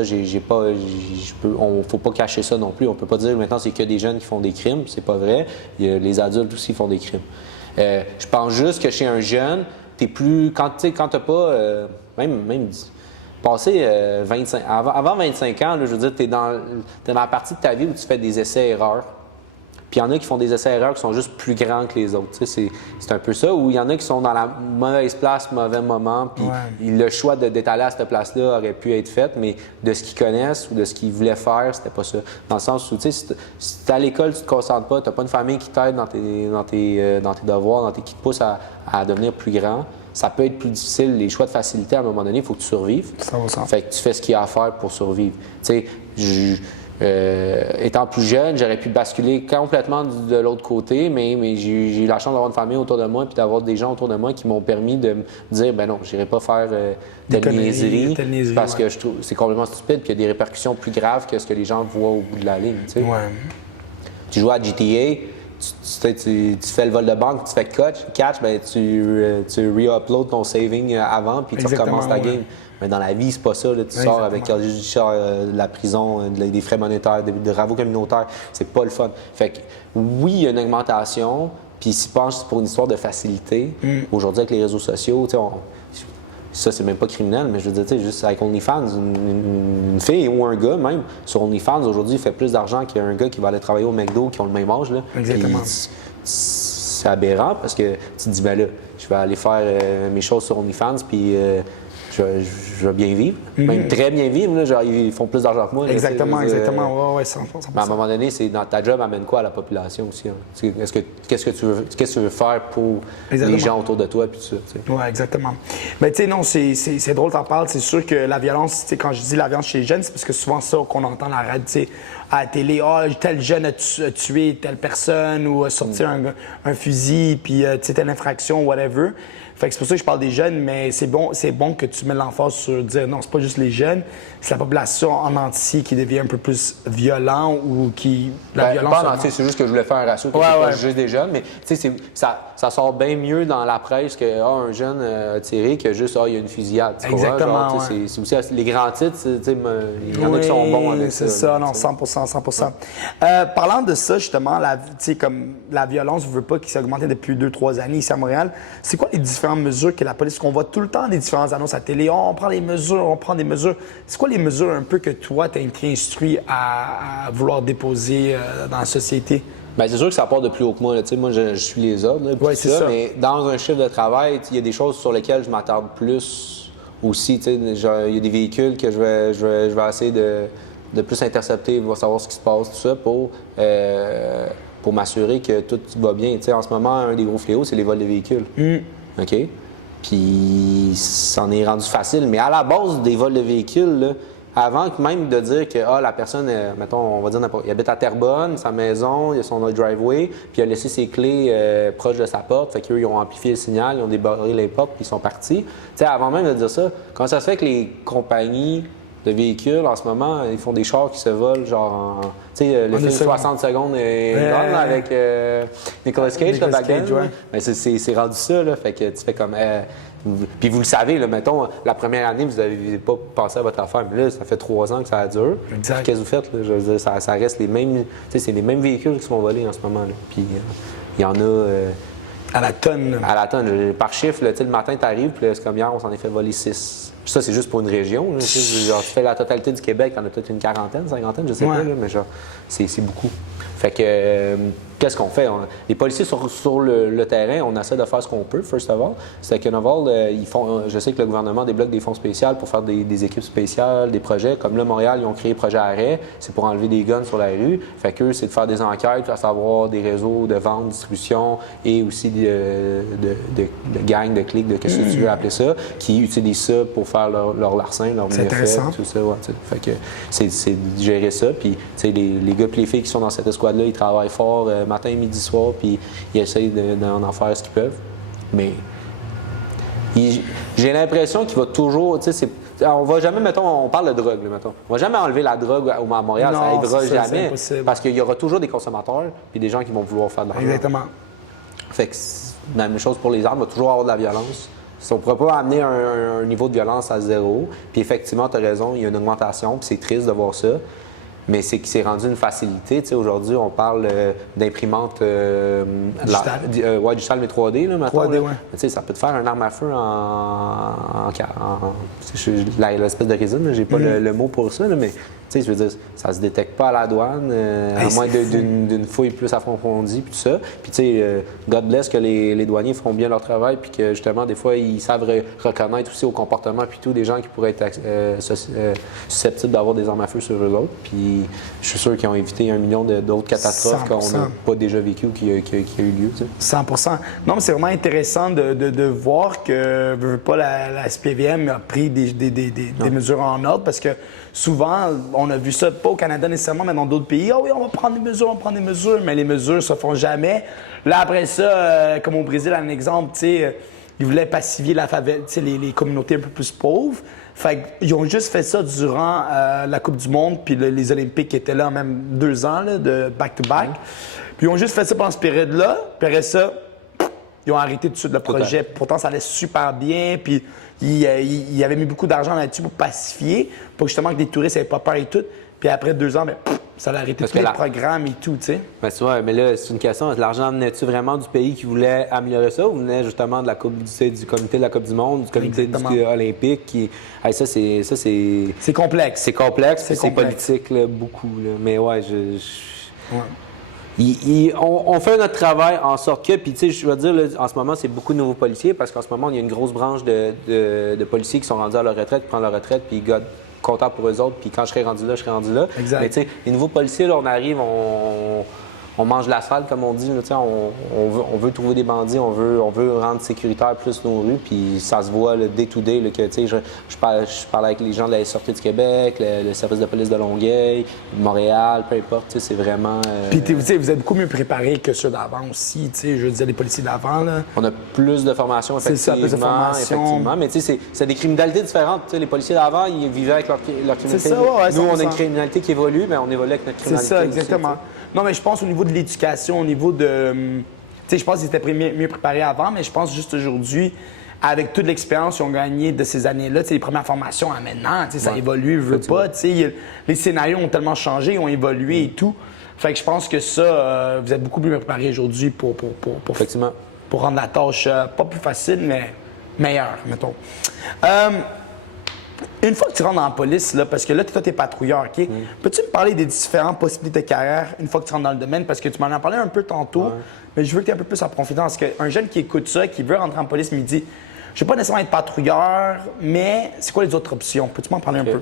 faut pas cacher ça non plus. On peut pas dire maintenant c'est que des jeunes qui font des crimes, c'est pas vrai. Les adultes aussi font des crimes. Je pense juste que chez un jeune, t'es plus quand t'as pas même passé 25 avant 25 ans, là, je veux dire, t'es dans la partie de ta vie où tu fais des essais-erreurs. Puis il y en a qui font des essais-erreurs qui sont juste plus grands que les autres. C'est un peu ça. Ou il y en a qui sont dans la mauvaise place, mauvais moment, puis le choix d'étaler à cette place-là aurait pu être fait, mais de ce qu'ils connaissent ou de ce qu'ils voulaient faire, c'était pas ça. Dans le sens où, tu sais, si t'es à l'école, tu te concentres pas, t'as pas une famille qui t'aide dans tes devoirs, qui te pousse à devenir plus grand, ça peut être plus difficile. Les choix de facilité, à un moment donné, il faut que tu survives. 100%. Fait que tu fais ce qu'il y a à faire pour survivre. Tu sais, étant plus jeune, j'aurais pu basculer complètement de l'autre côté, mais j'ai eu la chance d'avoir une famille autour de moi puis d'avoir des gens autour de moi qui m'ont permis de me dire ben non, j'irai pas faire telle niaiserie parce que je trouve c'est complètement stupide puis il y a des répercussions plus graves que ce que les gens voient au bout de la ligne. Tu sais. Tu joues à GTA, tu fais le vol de banque, tu fais catch, ben tu re-upload ton saving avant puis tu recommences ta game. Mais dans la vie, c'est pas ça. Là. Tu sors avec de la prison, des frais monétaires, des travaux communautaires. C'est pas le fun. Fait que oui, il y a une augmentation. Puis si tu penses pour une histoire de facilité, aujourd'hui avec les réseaux sociaux, ça c'est même pas criminel, mais je veux dire, juste avec OnlyFans, une fille ou un gars même, sur OnlyFans aujourd'hui, il fait plus d'argent qu'un gars qui va aller travailler au McDo qui ont le même âge. Là. Exactement. C'est aberrant parce que tu te dis, ben là, je vais aller faire mes choses sur OnlyFans, puis je vais bien vivre, même très bien vivre. Là, genre, ils font plus d'argent que moi. Exactement. Ouais, 100%. Mais à un moment donné, dans ta job amène quoi à la population aussi? Hein? Qu'est-ce que tu veux faire pour les gens autour de toi? Puis tout ça, oui, exactement. Mais tu sais, non, c'est drôle t'en parles. C'est sûr que la violence, quand je dis la violence chez les jeunes, c'est parce que souvent ça qu'on entend à la radio, à la télé, tel jeune a tué telle personne ou a sorti un fusil, puis telle infraction, whatever. Fait que c'est pour ça que je parle des jeunes, mais c'est bon que tu mets l'emphase sur dire non, c'est pas juste les jeunes, c'est la population en entier qui devient un peu plus violent ou qui. La violence. Pas en entier, c'est juste que je voulais faire un ratio, que c'est pas juste des jeunes, mais tu sais, ça sort bien mieux dans la presse que un jeune a tiré que juste il y a une fusillade. Exactement. Genre, c'est aussi les grands titres, il y en a qui sont bons avec ça. C'est ça, non, 100%. Parlant de ça, justement, comme la violence, je veux pas qu'il s'est augmenté depuis 2-3 années ici à Montréal, c'est quoi les différentes mesures que la police, qu'on voit tout le temps des différentes annonces à la télé, on prend des mesures. C'est quoi les mesures un peu que toi, tu as été instruit à vouloir déposer dans la société? Bien, c'est sûr que ça part de plus haut que moi. Moi, je suis les ordres, là, c'est ça. Mais dans un chiffre de travail, il y a des choses sur lesquelles je m'attarde plus aussi. Il y a des véhicules que je vais essayer de plus intercepter, voir savoir ce qui se passe, tout ça, pour m'assurer que tout va bien. En ce moment, un des gros fléaux, c'est les vols de véhicules. OK? Puis, ça en est rendu facile. Mais à la base des vols de véhicules, là, avant même de dire que la personne, mettons, on va dire n'importe, il habite à Terrebonne, sa maison, il a son driveway, puis il a laissé ses clés proches de sa porte, fait qu'eux, ils ont amplifié le signal, ils ont débarré les portes, puis ils sont partis. T'sais, avant même de dire ça, comment ça se fait que les compagnies de véhicules, en ce moment, ils font des chars qui se volent, genre, tu sais, le film 60 secondes avec Nicolas Cage, le back-end, c'est rendu ça, là, fait que tu fais comme... Puis vous le savez, là, mettons, la première année, vous n'avez pas pensé à votre affaire, mais là, ça fait 3 ans que ça dure. Qu'est-ce que vous faites? Là? Je veux dire, ça reste les mêmes... c'est les mêmes véhicules qui se font voler en ce moment. Là. Puis il y en a... à la tonne. À la tonne. Par chiffre, là, le matin, tu arrives, puis c'est comme hier, on s'en est fait voler 6. Puis ça, c'est juste pour une région. Là, genre, tu fais la totalité du Québec, il y en a peut-être une quarantaine, 50, je sais pas, là, mais genre, c'est beaucoup. Fait que, qu'est-ce qu'on fait? Les policiers sur le terrain, on essaie de faire ce qu'on peut, first of all. C'est que Noval, ils font, je sais que le gouvernement débloque des fonds spéciaux pour faire des équipes spéciales, des projets. Comme là, Montréal, ils ont créé Projet Arrêt, c'est pour enlever des guns sur la rue. Fait qu'eux, c'est de faire des enquêtes, à savoir des réseaux de vente, distribution et aussi de gangs, de clics, de qu'est-ce que tu veux appeler ça, qui utilisent ça pour faire leur larcin, leur méfait, tout ça. Ouais, fait que c'est de gérer ça. Puis, les gars et les filles qui sont dans cette escouade-là, ils travaillent fort matin, midi, soir, puis ils essayent d'en faire ce qu'ils peuvent. Mais j'ai l'impression qu'il va toujours, on va jamais, mettons, on parle de drogue, là, mettons. On va jamais enlever la drogue à Montréal, ça n'arrivera jamais. Parce qu'il y aura toujours des consommateurs puis des gens qui vont vouloir faire de l'argent. Exactement. Fait que la même chose pour les armes, il va toujours avoir de la violence. On ne pourra pas amener un niveau de violence à 0. Puis effectivement, tu as raison, il y a une augmentation, puis c'est triste de voir ça. Mais c'est qu'il s'est rendu une facilité. Aujourd'hui, on parle d'imprimante digital, mais 3D. Là, maintenant, 3D, ouais. Ça peut te faire une arme à feu l'espèce de résine. J'ai pas le mot pour ça, là, mais je veux dire, ça se détecte pas à la douane, à moins d'une fouille plus approfondie, puis tout ça. Puis, God bless que les douaniers font bien leur travail, puis que justement, des fois, ils savent reconnaître aussi au comportement, puis tout, des gens qui pourraient être susceptibles d'avoir des armes à feu sur eux autres. Puis, je suis sûr qu'ils ont évité 1 million d'autres catastrophes 100%. qu'on n'a pas déjà vécues ou qui a eu lieu. 100%. Non, mais c'est vraiment intéressant de voir que la SPVM a pris des mesures en ordre, parce que souvent, on a vu ça, pas au Canada nécessairement, mais dans d'autres pays. Oh oui, on va prendre des mesures, mais les mesures ne se font jamais. Là, après ça, comme au Brésil, un exemple, ils voulaient pacifier la favela, les communautés un peu plus pauvres. Fait qu'ils ont juste fait ça durant la Coupe du Monde, puis les Olympiques qui étaient là même 2 ans, là, de back-to-back. Puis ils ont juste fait ça pendant ce période-là. Puis après ça, ils ont arrêté tout de suite le projet. Pourtant, ça allait super bien. Puis ils avaient mis beaucoup d'argent là-dessus pour pacifier, pour justement que les touristes n'avaient pas peur et tout. Puis après 2 ans, ça allait arrêter tous les programmes et tout, tu sais. Ben, tu vois, mais là, c'est une question. L'argent venait-tu vraiment du pays qui voulait améliorer ça, ou venait justement de la coupe, du comité de la Coupe du Monde, du comité olympique qui... Hey, ça, c'est... C'est complexe. C'est complexe, c'est politique, là, beaucoup. Là. Mais ouais, on fait notre travail en sorte que, puis tu sais, je veux dire, là, en ce moment, c'est beaucoup de nouveaux policiers, parce qu'en ce moment, il y a une grosse branche de policiers qui sont rendus à leur retraite, qui prennent leur retraite, puis ils content pour eux autres, puis quand je serai rendu là, je serai rendu là. Exact. Mais tu sais, les nouveaux policiers, là, on arrive, on mange l'asphalte, comme on dit. Là, on veut trouver des bandits, on veut rendre sécuritaire plus nos rues, puis ça se voit day to day. Là, que, je parle avec les gens de la Sûreté du Québec, le service de police de Longueuil, de Montréal, peu importe. C'est vraiment... Puis vous êtes beaucoup mieux préparés que ceux d'avant aussi. Je veux dire, les policiers d'avant. Là. On a plus de formation, effectivement. C'est ça, plus de formation. Effectivement. Mais c'est des criminalités différentes. T'sais, les policiers d'avant, ils vivaient avec leur criminalité. C'est ça, ouais, nous, on a une criminalité qui évolue, mais on évolue avec notre criminalité. C'est ça, exactement. Aussi, non, mais je pense au niveau de l'éducation, au niveau de... je pense qu'ils étaient mieux préparés avant, mais je pense juste aujourd'hui, avec toute l'expérience qu'ils ont gagnée de ces années-là, les premières formations à maintenant, ça évolue, je veux pas. Les scénarios ont tellement changé, ils ont évolué et tout. Fait que je pense que ça, vous êtes beaucoup mieux préparés aujourd'hui pour rendre la tâche pas plus facile, mais meilleure, mettons. Une fois que tu rentres dans la police, là, parce que là, toi, tu es patrouilleur, OK? Peux-tu me parler des différentes possibilités de carrière une fois que tu rentres dans le domaine? Parce que tu m'en as parlé un peu tantôt, mais je veux que tu aies un peu plus en profondeur. Parce qu'un jeune qui écoute ça, qui veut rentrer en police, me dit je ne veux pas nécessairement être patrouilleur, mais c'est quoi les autres options? Peux-tu m'en parler un peu?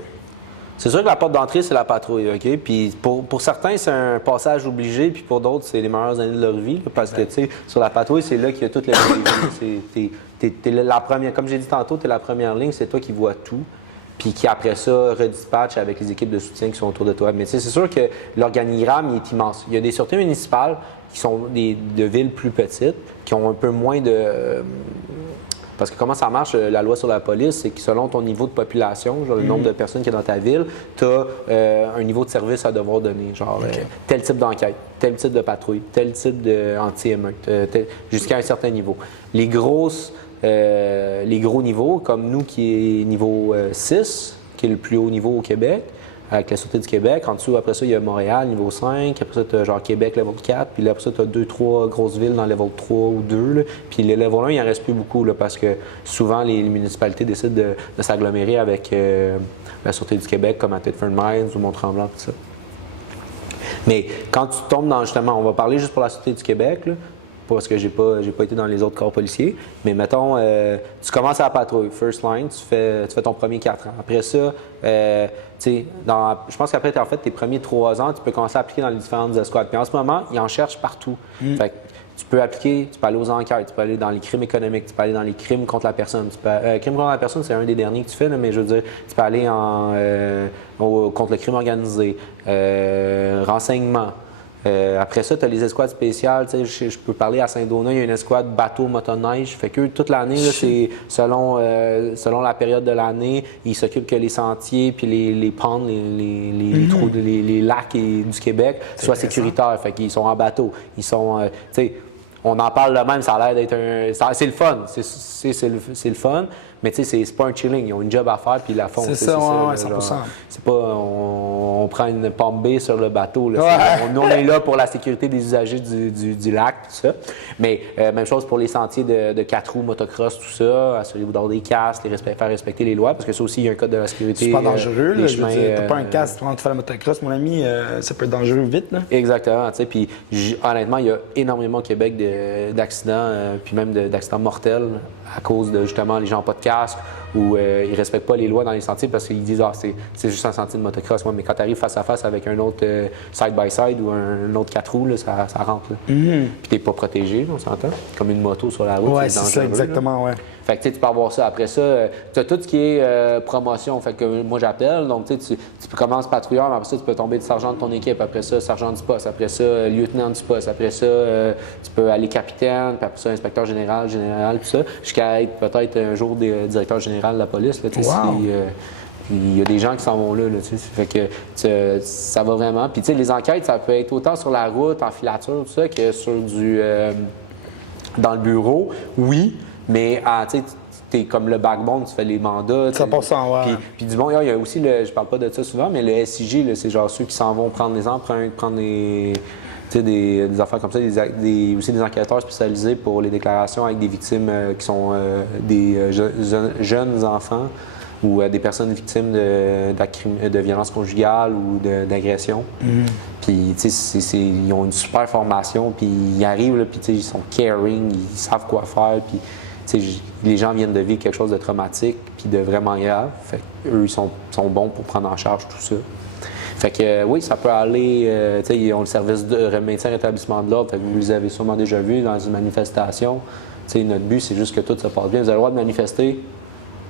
C'est sûr que la porte d'entrée, c'est la patrouille, OK? Puis pour certains, c'est un passage obligé, puis pour d'autres, c'est les meilleures années de leur vie. Là, parce que, tu sais, sur la patrouille, c'est là qu'il y a toutes les t'es la première, comme j'ai dit tantôt, tu es la première ligne, c'est toi qui vois tout. Puis qui, après ça, redispatche avec les équipes de soutien qui sont autour de toi. Mais tu sais, c'est sûr que l'organigramme il est immense. Il y a des sûretés municipales qui sont de villes plus petites, qui ont un peu moins de... Parce que comment ça marche, la loi sur la police, c'est que selon ton niveau de population, genre le nombre de personnes qui est dans ta ville, tu as un niveau de service à devoir donner. Genre tel type d'enquête, tel type de patrouille, tel type d'anti-émeute, jusqu'à un certain niveau. Les gros niveaux, comme nous qui est niveau 6, qui est le plus haut niveau au Québec, avec la Sûreté du Québec. En dessous, après ça, il y a Montréal, niveau 5. Après ça, tu as genre Québec, level 4. Puis là, après ça, tu as 2-3 grosses villes dans level 3 ou 2. Là. Puis les level 1, il n'en reste plus beaucoup là, parce que souvent, les municipalités décident de s'agglomérer avec la Sûreté du Québec, comme à Thetford Mines ou Mont-Tremblant, tout ça. Mais quand tu tombes dans, justement, on va parler juste pour la Sûreté du Québec, là, parce que j'ai pas été dans les autres corps policiers. Mais mettons, tu commences à la patrouille, first line, tu fais ton premier 4 ans. Après ça, je pense qu'après, en fait, tes premiers 3 ans, tu peux commencer à appliquer dans les différentes escouades. Puis en ce moment, ils en cherchent partout. Fait que tu peux appliquer, tu peux aller aux enquêtes, tu peux aller dans les crimes économiques, tu peux aller dans les crimes contre la personne. Crimes contre la personne, c'est un des derniers que tu fais, là, mais je veux dire, tu peux aller contre le crime organisé, renseignement. Après ça, tu as les escouades spéciales. Je peux parler à Saint-Donat, il y a une escouade bateau, motoneige. Fait que toute l'année, c'est selon la période de l'année, ils s'occupent que les sentiers, puis les ponts, les trous, les lacs du Québec soient sécuritaires. Fait qu'ils sont en bateau. Ils sont, on en parle de même, ça a l'air d'être c'est le fun. C'est le fun. Mais tu sais, c'est pas un chilling. Ils ont une job à faire puis ils la font. C'est ça, ouais, 100%. C'est pas on prend une pomme B sur le bateau. Là. Nous, on est là pour la sécurité des usagers du lac, tout ça. Mais même chose pour les sentiers de 4 roues, motocross, tout ça. Assurez-vous d'avoir des casques, faire respecter les lois, parce que ça aussi, il y a un code de la sécurité. C'est pas dangereux. T'as pas un casque quand tu fais la motocross, mon ami, ça peut être dangereux vite. Là. Exactement. Puis honnêtement, il y a énormément au Québec d'accidents, puis même d'accidents mortels à cause de justement les gens n'ont pas de casque ou ils ne respectent pas les lois dans les sentiers parce qu'ils disent c'est juste un sentier de motocross. Ouais, mais quand tu arrives face à face avec un autre side-by-side ou un autre 4 roues, là, ça rentre. Puis tu n'es pas protégé, on s'entend? Comme une moto sur la route. Oui, c'est ça, exactement. Ouais. Fait que tu peux avoir ça. Après ça, tu as tout ce qui est promotion. Fait que moi, j'appelle. Donc, tu commences patrouilleur, mais après ça, tu peux tomber de sergent de ton équipe. Après ça, sergent du poste. Après ça, lieutenant du poste. Après ça, tu peux aller capitaine. Puis après ça, inspecteur général, tout ça. Jusqu'à être peut-être un jour directeur général de la police. Là, wow. Il y a des gens qui s'en vont là, fait que ça va vraiment. Puis tu sais, les enquêtes, ça peut être autant sur la route, en filature, tout ça, que sur dans le bureau, oui. Mais tu es comme le backbone, tu fais les mandats. 100%, ouais. Puis du bon, il y a aussi, je parle pas de ça souvent, mais le SIG, c'est genre ceux qui s'en vont prendre les empreintes, prendre des affaires comme ça, aussi des enquêteurs spécialisés pour les déclarations avec des victimes qui sont des jeunes enfants ou des personnes victimes de violences conjugales ou d'agression. Puis, tu sais, ils ont une super formation, puis ils arrivent, là, puis ils sont caring, ils savent quoi faire, puis les gens viennent de vivre quelque chose de traumatique puis de vraiment grave. Fait eux, ils sont bons pour prendre en charge tout ça. Fait que oui, ça peut aller. Tu sais, ils ont le service de maintien et rétablissement de l'ordre. Fait que vous les avez sûrement déjà vus dans une manifestation. Tu sais, notre but, c'est juste que tout se passe bien. Vous avez le droit de manifester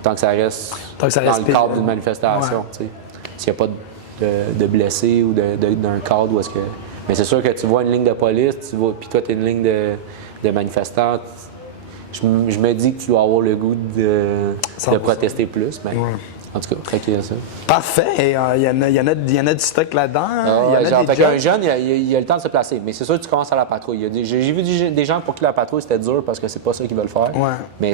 tant que ça reste dans le cadre d'une manifestation. Tu sais. S'il n'y a pas de blessés ou d'un cadre où est-ce que. Mais c'est sûr que tu vois une ligne de police, puis toi, tu es une ligne de manifestants. Je me dis que tu dois avoir le goût de protester plus. Mais... En tout cas, très clair ça. Parfait. Il y en a du stock là-dedans. Un jeune, il a le temps de se placer. Mais c'est sûr que tu commences à la patrouille. J'ai vu des gens pour qui la patrouille, c'était dur parce que c'est pas ça qu'ils veulent faire. Ouais. Mais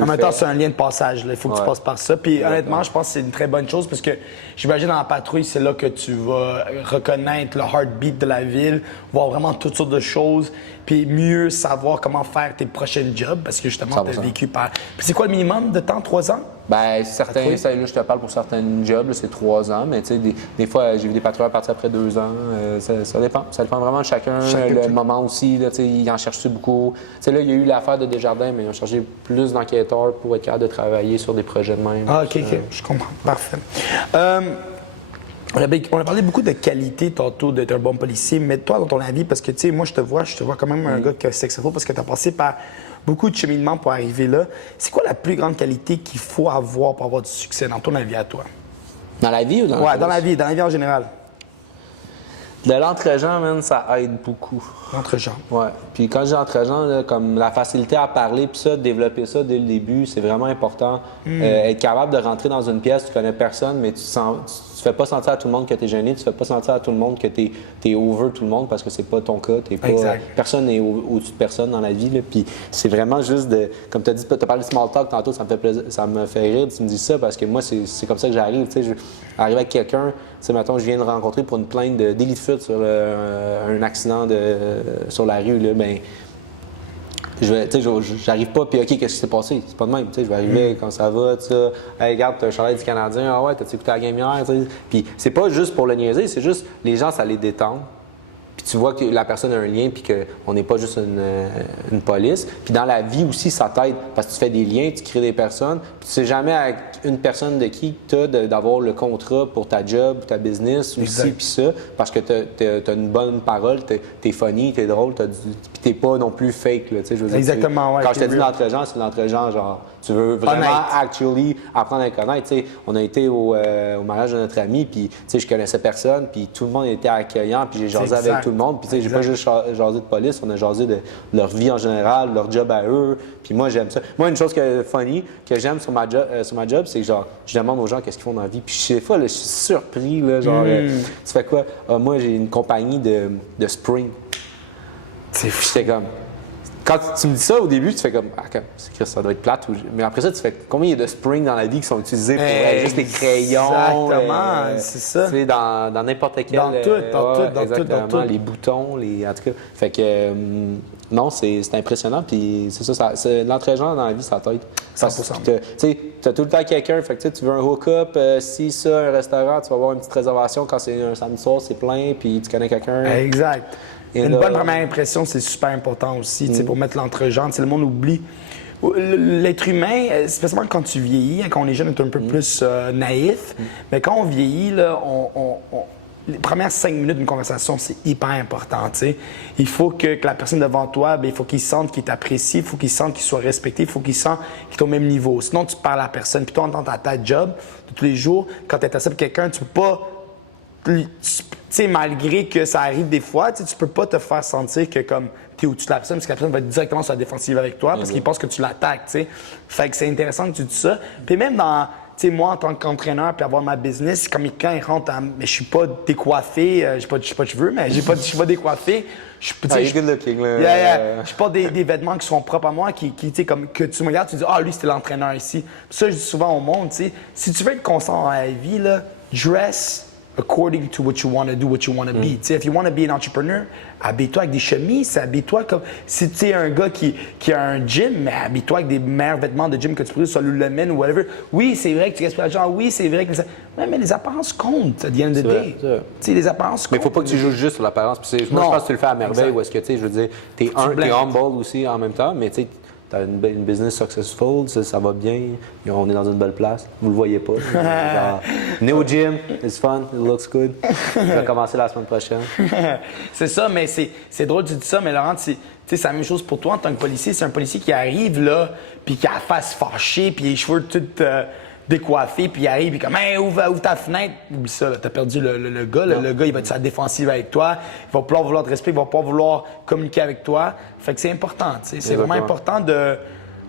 en même temps, c'est un lien de passage. Il faut que tu passes par ça. Puis honnêtement, je pense que c'est une très bonne chose parce que j'imagine dans la patrouille, c'est là que tu vas reconnaître le heartbeat de la ville, voir vraiment toutes sortes de choses, puis mieux savoir comment faire tes prochains jobs parce que justement, tu as vécu par. Puis c'est quoi le minimum de temps? 3 ans? Bien, certains, là, je te parle pour certains jobs, c'est 3 ans, mais tu sais, des fois, j'ai vu des patrouilleurs partir après 2 ans. Ça dépend. Ça dépend vraiment de chacun. Le moment aussi, là, ils en cherchent beaucoup. Tu sais, là, il y a eu l'affaire de Desjardins, mais ils ont cherché plus d'enquêteurs pour être capable de travailler sur des projets de même. Ah, OK. Je comprends. Parfait. On a parlé beaucoup de qualité tantôt d'être un bon policier, mais toi, dans ton avis, parce que tu sais, moi, je te vois quand même un gars qui a successful parce que tu as passé par beaucoup de cheminement pour arriver là. C'est quoi la plus grande qualité qu'il faut avoir pour avoir du succès dans ton avis à toi? Dans la vie ou dans la Ouais, dans la vie en général. De l'entre-gens, man, ça aide beaucoup. L'entre-gens. Ouais. Puis quand j'ai entre-gens, là, comme la facilité à parler, puis ça, développer ça dès le début, c'est vraiment important. Être capable de rentrer dans une pièce, tu connais personne, mais tu fais pas sentir à tout le monde que tu es gêné, tu fais pas sentir à tout le monde que tu es over tout le monde parce que c'est pas ton cas. T'es pas, personne n'est au-dessus de personne dans la vie. Là. Puis c'est vraiment juste de. Comme tu as dit, tu as parlé de small talk tantôt, ça me fait plaisir, ça me fait rire, tu me dis ça parce que moi, c'est comme ça que j'arrive. Tu sais, j'arrive avec quelqu'un, tu sais, mettons, je viens de rencontrer pour une plainte de délit de fuite sur un accident sur la rue, là, ben. J'arrive pas, puis OK, qu'est-ce qui s'est passé? C'est pas de même. Je vais arriver quand ça va, tu sais. Hey, regarde, t'as un chandail du Canadien, ah ouais, t'as-tu écouté la game hier? Puis c'est pas juste pour le niaiser, c'est juste les gens, ça les détend. Puis tu vois que la personne a un lien, puis qu'on n'est pas juste une police. Puis dans la vie aussi, ça t'aide parce que tu fais des liens, tu crées des personnes. Puis tu sais jamais avec une personne de qui tu as d'avoir le contrat pour ta job, ta business, aussi, puis ça. Parce que tu as une bonne parole, t'es funny, t'es drôle, puis t'es pas non plus fake. Là, je veux dire, exactement, ouais. Quand je te dis l'entre-gens, c'est l'entre-gens, genre, tu veux vraiment actually apprendre à les connaître. T'sais, on a été au mariage de notre ami, puis je connaissais personne, puis tout le monde était accueillant, puis j'ai jasé avec tout le monde. Puis j'ai pas juste jasé de police, on a jasé de leur vie en général, leur job à eux. Puis moi, j'aime ça. Moi, une chose funny que j'aime sur ma job, c'est que genre, je demande aux gens qu'est-ce qu'ils font dans la vie. Puis des fois, là, je suis surpris, là, genre, tu fais quoi? Moi, j'ai une compagnie de spring. J'étais comme. Quand tu me dis ça au début, tu fais comme ça doit être plate. Mais après ça, tu fais combien il y a de springs dans la vie qui sont utilisés pour juste les crayons? Exactement, c'est ça. Tu sais, dans n'importe quel. Dans tout. Les boutons, en tout cas. Fait que non, c'est impressionnant. Puis c'est ça, l'entre-gens dans la vie, ça t'aide. 100%. Tu sais, tu as tout le temps quelqu'un. Fait que tu veux un hook-up, un restaurant, tu vas avoir une petite réservation quand c'est un samedi soir, c'est plein, puis tu connais quelqu'un. Exact. Une bonne première impression, c'est super important aussi, pour mettre l'entre-gens. Le monde oublie. L'être humain, spécialement quand tu vieillis, quand on est jeune, on est un peu plus naïf. Mais quand on vieillit, là, les premières 5 minutes d'une conversation, c'est hyper important. T'sais. Il faut que la personne devant toi, il faut qu'il sente qu'il t'apprécie, il faut qu'il sente qu'il soit respecté, il faut qu'il sente qu'il est au même niveau. Sinon, tu parles à la personne. Puis toi, dans ta job, de tous les jours, quand tu es assis avec quelqu'un, tu peux pas. Tu sais, malgré que ça arrive des fois, tu peux pas te faire sentir que comme tu es au-dessus de la personne parce que la personne va être directement sur la défensive avec toi parce qu'il pense que tu l'attaques, tu sais. Fait que c'est intéressant que tu dis ça. Puis même dans, tu sais, moi en tant qu'entraîneur puis avoir ma business, comme quand il rentre, mais je suis pas décoiffé, j'ai pas de cheveux, mais je suis pas décoiffé. Je good looking, là. Je porte des vêtements qui sont propres à moi, qui tu sais, comme que tu me regardes, tu dis, lui, c'était l'entraîneur ici. Puis ça, je dis souvent au monde, tu sais, si tu veux être constant dans la vie, là, dress according to what you want to do, what you want to be. If you want to be an entrepreneur, habille-toi avec des chemises, habille-toi comme... Si tu es un gars qui a un gym, mais habille-toi avec des meilleurs vêtements de gym que tu peux sur Lululemon ou whatever. Oui, c'est vrai que tu respires l'argent, oui, c'est vrai que... Mais les apparences comptent, at the end of the day. Les apparences comptent. Mais il ne faut pas que tu joues juste sur l'apparence. Moi, je pense que tu le fais à merveille, ou est-ce que, tu sais, je veux dire, t'es humble aussi en même temps, mais tu sais, tu as une business successful, ça va bien, on est dans une belle place. Vous le voyez pas. Genre, venez au gym, it's fun, it looks good. Je vais commencer la semaine prochaine. C'est ça, mais c'est drôle que tu dis ça, mais Laurent, c'est la même chose pour toi en tant que policier. C'est un policier qui arrive là, puis qui a la face fâchée, puis les cheveux tout décoiffés, puis il arrive, puis comme hey, ouvre ta fenêtre. Oublie ça, t'as perdu le gars. Le gars, il va être sur la défensive avec toi. Il va pas vouloir te respecter, il va pas vouloir communiquer avec toi. Fait que c'est important, tu sais. C'est vraiment important de.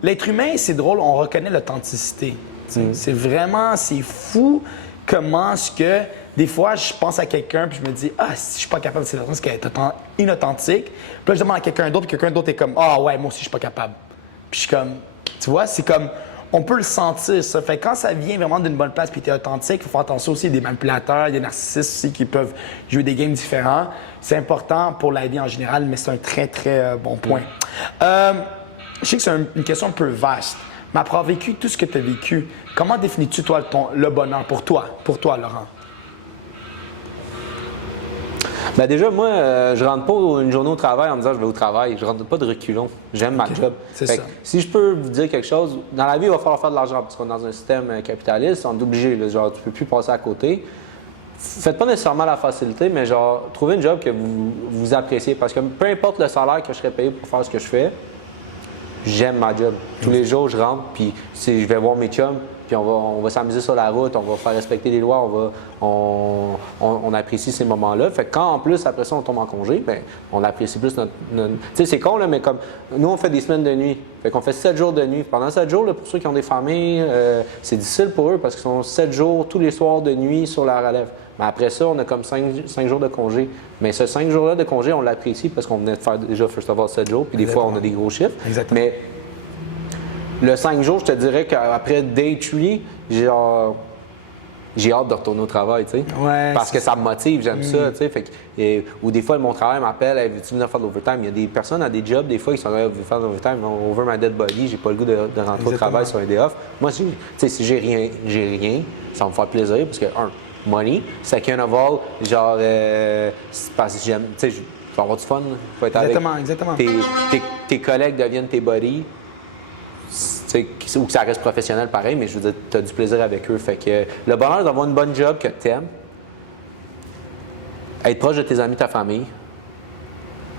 L'être humain, c'est drôle, on reconnaît l'authenticité. C'est vraiment, c'est fou comment est-ce que. Des fois, je pense à quelqu'un puis je me dis « Ah, si je suis pas capable, c'est parce qu'elle est inauthentique. » Puis là, je demande à quelqu'un d'autre, puis quelqu'un d'autre est comme « Ah ouais, moi aussi, je suis pas capable. » Puis je suis comme, tu vois, c'est comme, on peut le sentir, ça. Fait que quand ça vient vraiment d'une bonne place puis tu es authentique, il faut faire attention aussi, des manipulateurs, des narcissistes aussi qui peuvent jouer des games différents. C'est important pour la vie en général, mais c'est un très, très bon point. Je sais que c'est une question un peu vaste, mais après avoir vécu tout ce que tu as vécu, comment définis-tu, toi, le bonheur pour toi, Laurent? Ben déjà, moi, je rentre pas une journée au travail en me disant je vais au travail. Je rentre pas de reculons. J'aime ma job. C'est ça. Si je peux vous dire quelque chose, dans la vie, il va falloir faire de l'argent parce qu'on est dans un système capitaliste. On est obligé. Là, genre, tu peux plus passer à côté. Faites pas nécessairement la facilité, mais genre, trouvez une job que vous appréciez. Parce que peu importe le salaire que je serais payé pour faire ce que je fais, j'aime ma job. Tous les jours, je rentre, puis je vais voir mes chums, puis on va s'amuser sur la route, on va faire respecter les lois, on apprécie ces moments-là. Fait que quand, en plus, après ça, on tombe en congé, bien, on apprécie plus notre... Tu sais, c'est con, là, mais comme nous, on fait des semaines de nuit. Fait qu'on fait 7 jours de nuit. Pendant 7 jours, là, pour ceux qui ont des familles, c'est difficile pour eux parce qu'ils sont 7 jours, tous les soirs de nuit sur la relève. Mais après ça, on a comme 5 jours de congé. Mais ce 5 jours-là de congé, on l'apprécie parce qu'on venait de faire déjà, first of all, 7 jours, puis des fois, on a des gros chiffres. Exactement. Mais le 5 jours, je te dirais qu'après day 3, j'ai hâte de retourner au travail, tu sais. Ouais, parce que ça me motive, j'aime ça, tu sais. Fait que, ou des fois, mon travail m'appelle, hey, veux-tu venir faire de l'overtime? Il y a des personnes à des jobs, des fois, qui sont là, veux faire de l'overtime, over my dead body, j'ai pas le goût de rentrer au travail sur un day off. Moi, tu sais, si j'ai rien, ça va me faire plaisir parce que, money, second of all, genre, c'est parce que j'aime, tu sais, je vais avoir du fun, faut être Exactement. Tes collègues deviennent tes buddies. Ou que ça reste professionnel pareil, mais je veux dire, tu as du plaisir avec eux. Fait que le bonheur d'avoir une bonne job que tu aimes, être proche de tes amis, ta famille,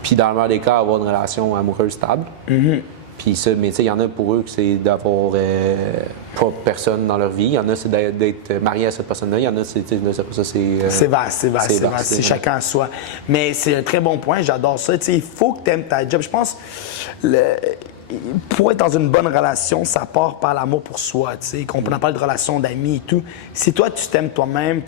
puis dans le meilleur des cas, avoir une relation amoureuse stable. Puis ça, mais tu sais, il y en a pour eux que c'est d'avoir pas personne dans leur vie. Il y en a, c'est d'être marié à cette personne-là. Il y en a, c'est c'est vaste. C'est chacun à soi. Mais c'est un très bon point. J'adore ça. Tu sais, il faut que tu aimes ta job. Je pense pour être dans une bonne relation, ça part par l'amour pour soi, tu sais, qu'on parle de relation d'amis et tout. Si toi, tu t'aimes toi-même,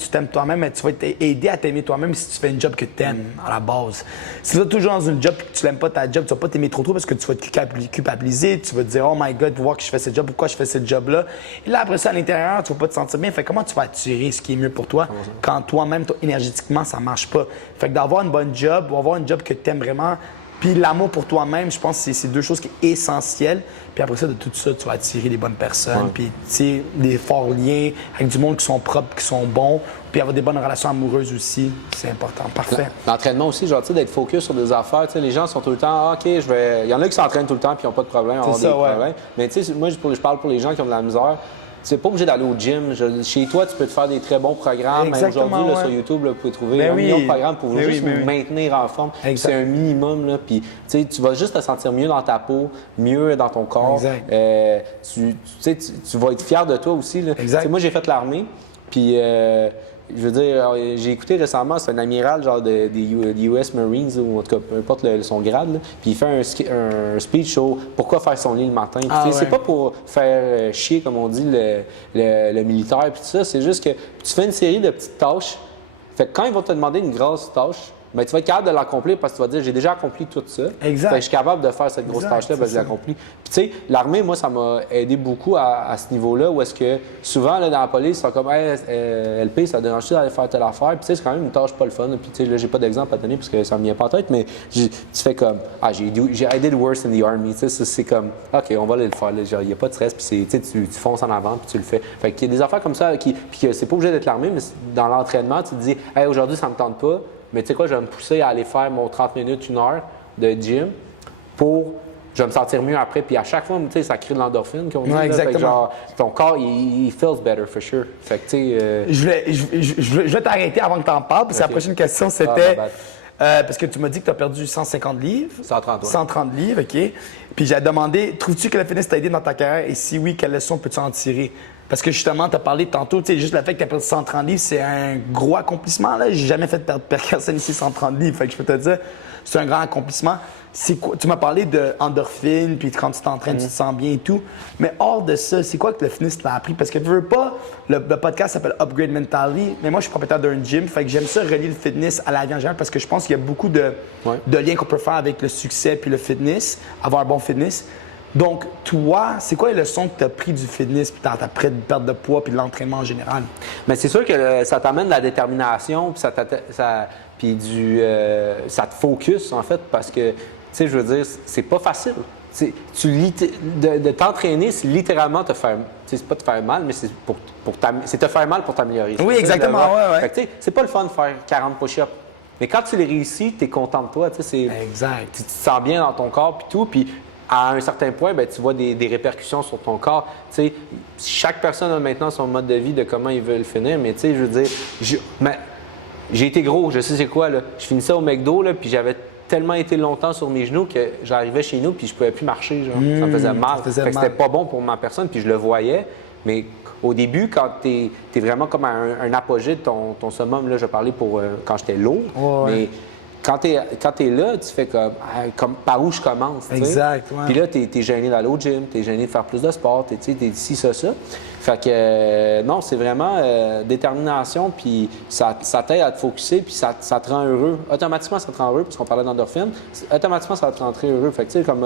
mais tu vas t'aider à t'aimer toi-même si tu fais une job que tu aimes à la base. Si tu es toujours dans une job et que tu n'aimes pas ta job, tu vas pas t'aimer trop parce que tu vas te culpabiliser, tu vas te dire « Oh my God, pour voir que je fais ce job, pourquoi je fais ce job-là? » Et là, après ça, à l'intérieur, tu vas pas te sentir bien. Fait comment tu vas attirer ce qui est mieux pour toi quand toi-même, énergétiquement, ça marche pas? Fait que d'avoir une bonne job ou avoir une job que tu aimes vraiment, puis l'amour pour toi-même, je pense que c'est deux choses qui sont essentielles. Puis après ça, de tout ça, tu vas attirer les bonnes personnes, puis tu sais, des forts liens avec du monde qui sont propres, qui sont bons, puis avoir des bonnes relations amoureuses aussi, c'est important. Parfait. L'entraînement aussi, genre, tu sais, d'être focus sur des affaires. Tu sais, les gens sont tout le temps, OK, je vais. Il y en a qui s'entraînent tout le temps, puis ils n'ont pas de problème, C'est ça, ouais. problèmes. Mais tu sais, moi, je parle pour les gens qui ont de la misère. Tu n'es pas obligé d'aller au gym. Chez toi, tu peux te faire des très bons programmes. Aujourd'hui, sur YouTube, là, vous pouvez trouver un million de programmes pour vous maintenir en forme. C'est un minimum. Là, puis, tu vas juste te sentir mieux dans ta peau, mieux dans ton corps. Tu vas être fier de toi aussi. Là. Moi, j'ai fait l'armée. Puis, je veux dire, j'ai écouté récemment, c'est un amiral genre des US Marines, ou en tout cas, peu importe son grade, là, puis il fait un speech sur pourquoi faire son lit le matin. C'est pas pour faire chier, comme on dit, le militaire, puis tout ça, c'est juste que tu fais une série de petites tâches. Fait que quand ils vont te demander une grosse tâche, ben, tu vas être capable de l'accomplir parce que tu vas dire j'ai déjà accompli tout ça. Exact. Fait que je suis capable de faire cette grosse tâche-là, ben, je l'ai accompli. Puis tu sais, l'armée, moi, ça m'a aidé beaucoup à ce niveau-là où est-ce que souvent là, dans la police, ils sont comme hey, LP, ça te dérange-tu d'aller faire telle affaire? Puis tu sais, c'est quand même une tâche pas le fun. Puis tu sais, là, j'ai pas d'exemple à donner parce que ça me vient pas en tête, mais tu fais comme I did worse in the army. Tu sais, c'est comme OK, on va aller le faire. Il n'y a pas de stress, puis tu fonces en avant, puis tu le fais. Fait qu'il y a des affaires comme ça puis que c'est pas obligé d'être l'armée, mais dans l'entraînement, tu te dis hey, aujourd'hui, ça me tente pas. Mais tu sais quoi, je vais me pousser à aller faire mon 30 minutes, 1 heure de gym pour je vais me sentir mieux après. Puis à chaque fois, tu sais, ça crée de l'endorphine qu'on dit. Ouais, là. Fait que, exactement. genre, ton corps, il feels better, for sure. Fait que, tu sais... Je vais t'arrêter avant que tu en parles, parce que la Ok. prochaine question, my c'était... bad. parce que tu m'as dit que tu as perdu 150 livres. 130, ouais. 130 livres, OK. Puis j'ai demandé, trouves-tu que le fitness t'a aidé dans ta carrière? Et si oui, quelle leçon peux-tu en tirer? Parce que justement, tu as parlé tantôt, tu sais, juste le fait que tu as perdu 130 livres, c'est un gros accomplissement. Là. J'ai jamais fait perdre personne ici 130 livres. Fait que je peux te dire, c'est un grand accomplissement. C'est quoi? Tu m'as parlé d'endorphine, puis quand tu t'entraînes, tu te sens bien et tout. Mais hors de ça, c'est quoi que le fitness t'a appris? Parce que tu veux pas, le podcast s'appelle Upgrade Mentality, mais moi, je suis propriétaire d'un gym. Fait que j'aime ça relier le fitness à la vie en général parce que je pense qu'il y a beaucoup de liens qu'on peut faire avec le succès puis le fitness, avoir un bon fitness. Donc, toi, c'est quoi les leçons que tu as prises du fitness puis dans ta perte de poids puis de l'entraînement en général? Mais c'est sûr que ça t'amène de la détermination, puis ça te focus, en fait, parce que, tu sais, je veux dire, c'est pas facile. De t'entraîner, c'est littéralement te faire... C'est pas te faire mal, mais c'est te faire mal pour t'améliorer. Oui, exactement, ouais. Fait que, tu sais, c'est pas le fun de faire 40 push-ups. Mais quand tu les réussis, tu es content de toi. Tu sais, Exact. tu te sens bien dans ton corps, puis tout. Puis à un certain point, ben, tu vois des répercussions sur ton corps. Tu sais, chaque personne a maintenant son mode de vie de comment ils veulent finir, mais tu sais, je veux dire, j'ai été gros, je sais c'est quoi, là. Je finissais au McDo, là, puis j'avais tellement été longtemps sur mes genoux que j'arrivais chez nous, puis je pouvais plus marcher, genre. Ça me faisait mal. Fait que c'était pas bon pour ma personne, puis je le voyais, mais au début, quand tu es vraiment comme à un apogée de ton summum, là, je parlais pour quand j'étais lourd, mais quand tu es là, tu fais comme par où je commence. T'sais? Exact, ouais. Puis là, tu es gêné d'aller au gym, tu es gêné de faire plus de sport, tu es ici, ça. Fait que non, c'est vraiment détermination, puis ça t'aide à te focusser, puis ça te rend heureux. Automatiquement, ça te rend heureux, puisqu'on parlait d'endorphine. Automatiquement, ça va te rendre heureux. Fait que tu sais, comme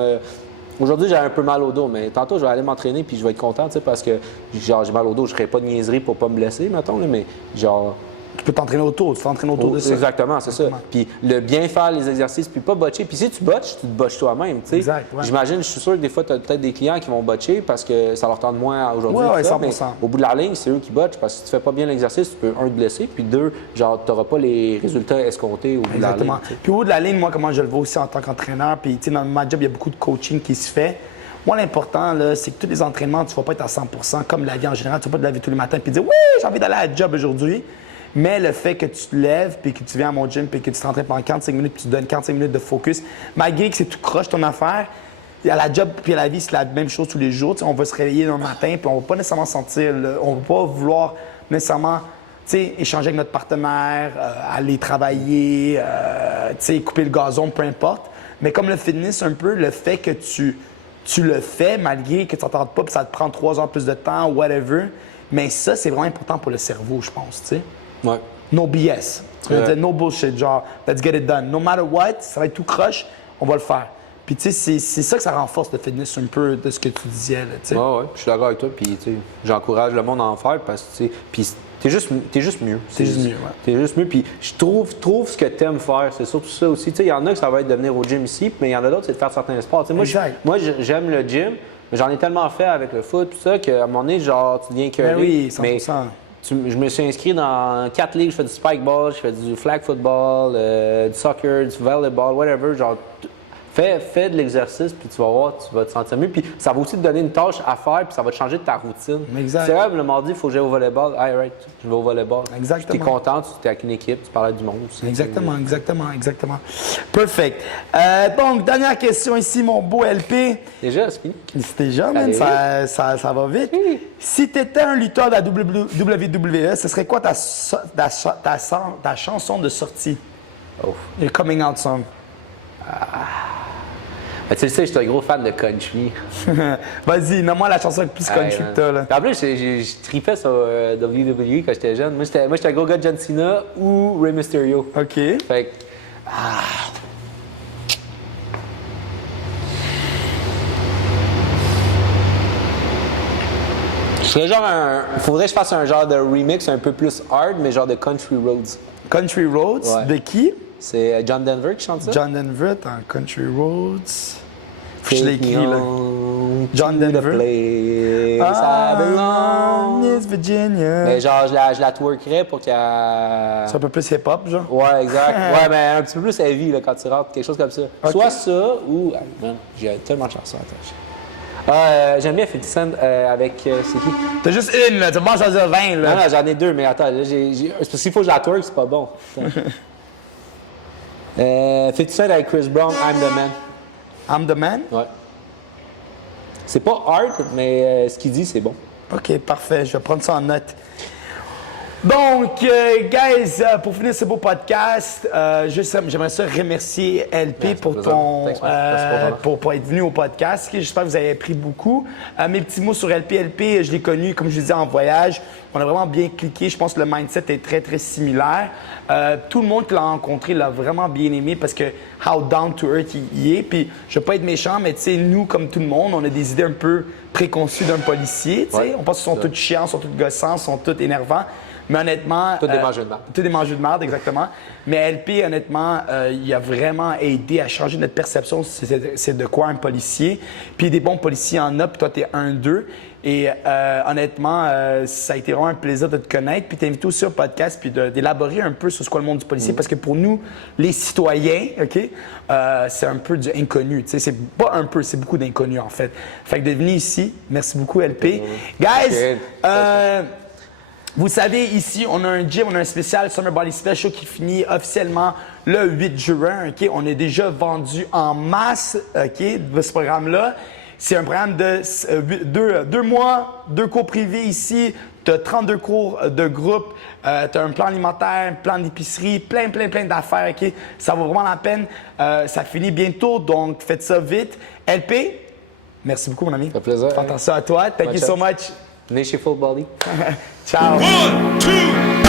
aujourd'hui, j'ai un peu mal au dos, mais tantôt, je vais aller m'entraîner, puis je vais être content, tu sais, parce que genre j'ai mal au dos, je ne ferai pas de niaiserie pour pas me blesser, mettons, là, mais genre. Tu peux t'entraîner autour, tu t'entraînes autour de ça. Exactement, c'est ça. Puis le bien faire les exercices, puis pas botcher. Puis si tu botches, tu te botches toi-même, tu sais. Exact, ouais. J'imagine, je suis sûr que des fois, tu as peut-être des clients qui vont botcher parce que ça leur tente moins aujourd'hui. Ouais, tout ça, 100%. mais au bout de la ligne, c'est eux qui botchent parce que si tu fais pas bien l'exercice, tu peux, un, te blesser, puis deux, genre, tu n'auras pas les résultats escomptés au bout de la ligne. Exactement. Puis au bout de la ligne, moi, comment je le vois aussi en tant qu'entraîneur, puis tu sais, dans ma job, il y a beaucoup de coaching qui se fait. Moi, l'important, là, c'est que tous les entraînements, tu ne vas pas être à 100 comme la vie en général. Tu ne vas pas te lever tous les matins et dire « Oui, j'ai envie d'aller à la job aujourd'hui ». Mais le fait que tu te lèves, puis que tu viens à mon gym, puis que tu t'entraînes pendant 45 minutes, puis tu donnes 45 minutes de focus, malgré que c'est tout croche ton affaire, à la job puis à la vie, c'est la même chose tous les jours. T'sais, on va se réveiller un matin, puis on va pas nécessairement sentir, on va pas vouloir nécessairement échanger avec notre partenaire, aller travailler, couper le gazon, peu importe. Mais comme le fitness, un peu, le fait que tu le fais malgré que tu t'entendes pas, puis ça te prend 3 heures plus de temps, whatever. Mais ça, c'est vraiment important pour le cerveau, je pense, tu sais. Ouais. No BS. Tu vas dire no bullshit, genre, let's get it done. No matter what, ça va être tout croche, on va le faire. Puis, tu sais, c'est ça que ça renforce le fitness un peu de ce que tu disais, là, tu sais. Ouais, je suis d'accord avec toi, puis, tu sais, j'encourage le monde à en faire parce que, tu sais, puis t'es juste mieux. T'es juste mieux, ouais. T'es juste mieux, puis je trouve ce que t'aimes faire, c'est surtout ça aussi. Tu sais, il y en a que ça va être de venir au gym ici, mais il y en a d'autres, c'est de faire certains sports. Tu sais, moi, j'aime le gym, mais j'en ai tellement fait avec le foot, tout ça, qu'à un moment donné, genre, tu deviens curieux. Ben oui, 100%. Mais je me suis inscrit dans 4 ligues, je fais du spike ball, je fais du flag football, du soccer, du volleyball, whatever, genre. Fais de l'exercice, puis tu vas voir, tu vas te sentir mieux. Puis ça va aussi te donner une tâche à faire, puis ça va te changer de ta routine. Exact. C'est vrai, le mardi, il faut que j'aille au volleyball. All right, je vais au volleyball. Exactement. Tu es content, tu es avec une équipe, tu parles avec du monde aussi. Exactement. Perfect. Donc, dernière question ici, mon beau LP. Déjà, c'est fini. C'était déjà, man, ça va vite. Si tu étais un lutteur de la WWE, ce serait quoi ta chanson de sortie? Oh. Your coming out song. Ben, tu le sais, je suis un gros fan de country. Vas-y, nomme-moi la chanson avec plus country que t'as, là. En plus, j'ai tripé sur WWE quand j'étais jeune. Moi, j'étais un gros gars de John Cena ou Rey Mysterio. OK. Fait que... Je serais genre faudrait que je fasse un genre de remix un peu plus hard, mais genre de Country Roads. Country Roads, Ouais. de qui? C'est John Denver qui chante ça? John Denver, en Country Roads. Faut que je l'écris, là. John to the Denver. place I belong. Miss Virginia. Mais genre, je la twerkerais pour qu'elle... C'est un peu plus hip-hop, genre. Ouais, exact. Ouais, mais un petit peu plus heavy là, quand tu rentres, quelque chose comme ça. Ok. Soit ça ou... Ah, man, j'ai tellement de chansons. Attends. J'aime bien 50 Cent avec... c'est qui? T'as juste une, là. Tu vas pas en choisir 20, là. Non, j'en ai deux, mais attends, là, c'est parce qu'il faut que je la twerk, c'est pas bon. 50 Cent avec Chris Brown, I'm the Man. I'm the man? Ouais. C'est pas hard, mais ce qu'il dit, c'est bon. OK, parfait. Je vais prendre ça en note. Donc, guys, pour finir ce beau podcast, j'aimerais ça remercier LP pour pour être venu au podcast. J'espère que vous avez appris beaucoup. Mes petits mots sur LP, je l'ai connu, comme je vous disais, en voyage. On a vraiment bien cliqué. Je pense que le mindset est très, très similaire. Tout le monde qui l'a rencontré l'a vraiment bien aimé parce que how down to earth il est. Puis, je ne veux pas être méchant, mais tu sais, nous, comme tout le monde, on a des idées un peu préconçues d'un policier. Ouais, on pense qu'ils sont tous chiants, sont tous gossants, sont tous énervants. Mais honnêtement... Tout des mangeux de marde. Tout des mangeux de marde, exactement. Mais LP, honnêtement, il a vraiment aidé à changer notre perception. C'est de quoi un policier. Puis des bons policiers en a, puis toi, t'es un d'eux. Et honnêtement, ça a été vraiment un plaisir de te connaître. Puis t'inviter aussi au podcast, puis d'élaborer un peu sur ce qu'est le monde du policier. Parce que pour nous, les citoyens, OK, c'est un peu du inconnu. Tu sais, c'est pas un peu, c'est beaucoup d'inconnu, en fait. Fait que de venir ici, merci beaucoup, LP. Guys, vous savez, ici, on a un gym, on a un spécial Summer Body Special qui finit officiellement le 8 juin. OK? On est déjà vendu en masse, OK, de ce programme-là. C'est un programme de 2 mois, 2 cours privés ici. Tu as 32 cours de groupe. Tu as un plan alimentaire, un plan d'épicerie, plein d'affaires. OK? Ça vaut vraiment la peine. Ça finit bientôt, donc faites ça vite. LP, merci beaucoup, mon ami. Ça fait plaisir. Fais attention à toi. Thank you so much. Venez chez Full Body. Ciao. 1, 2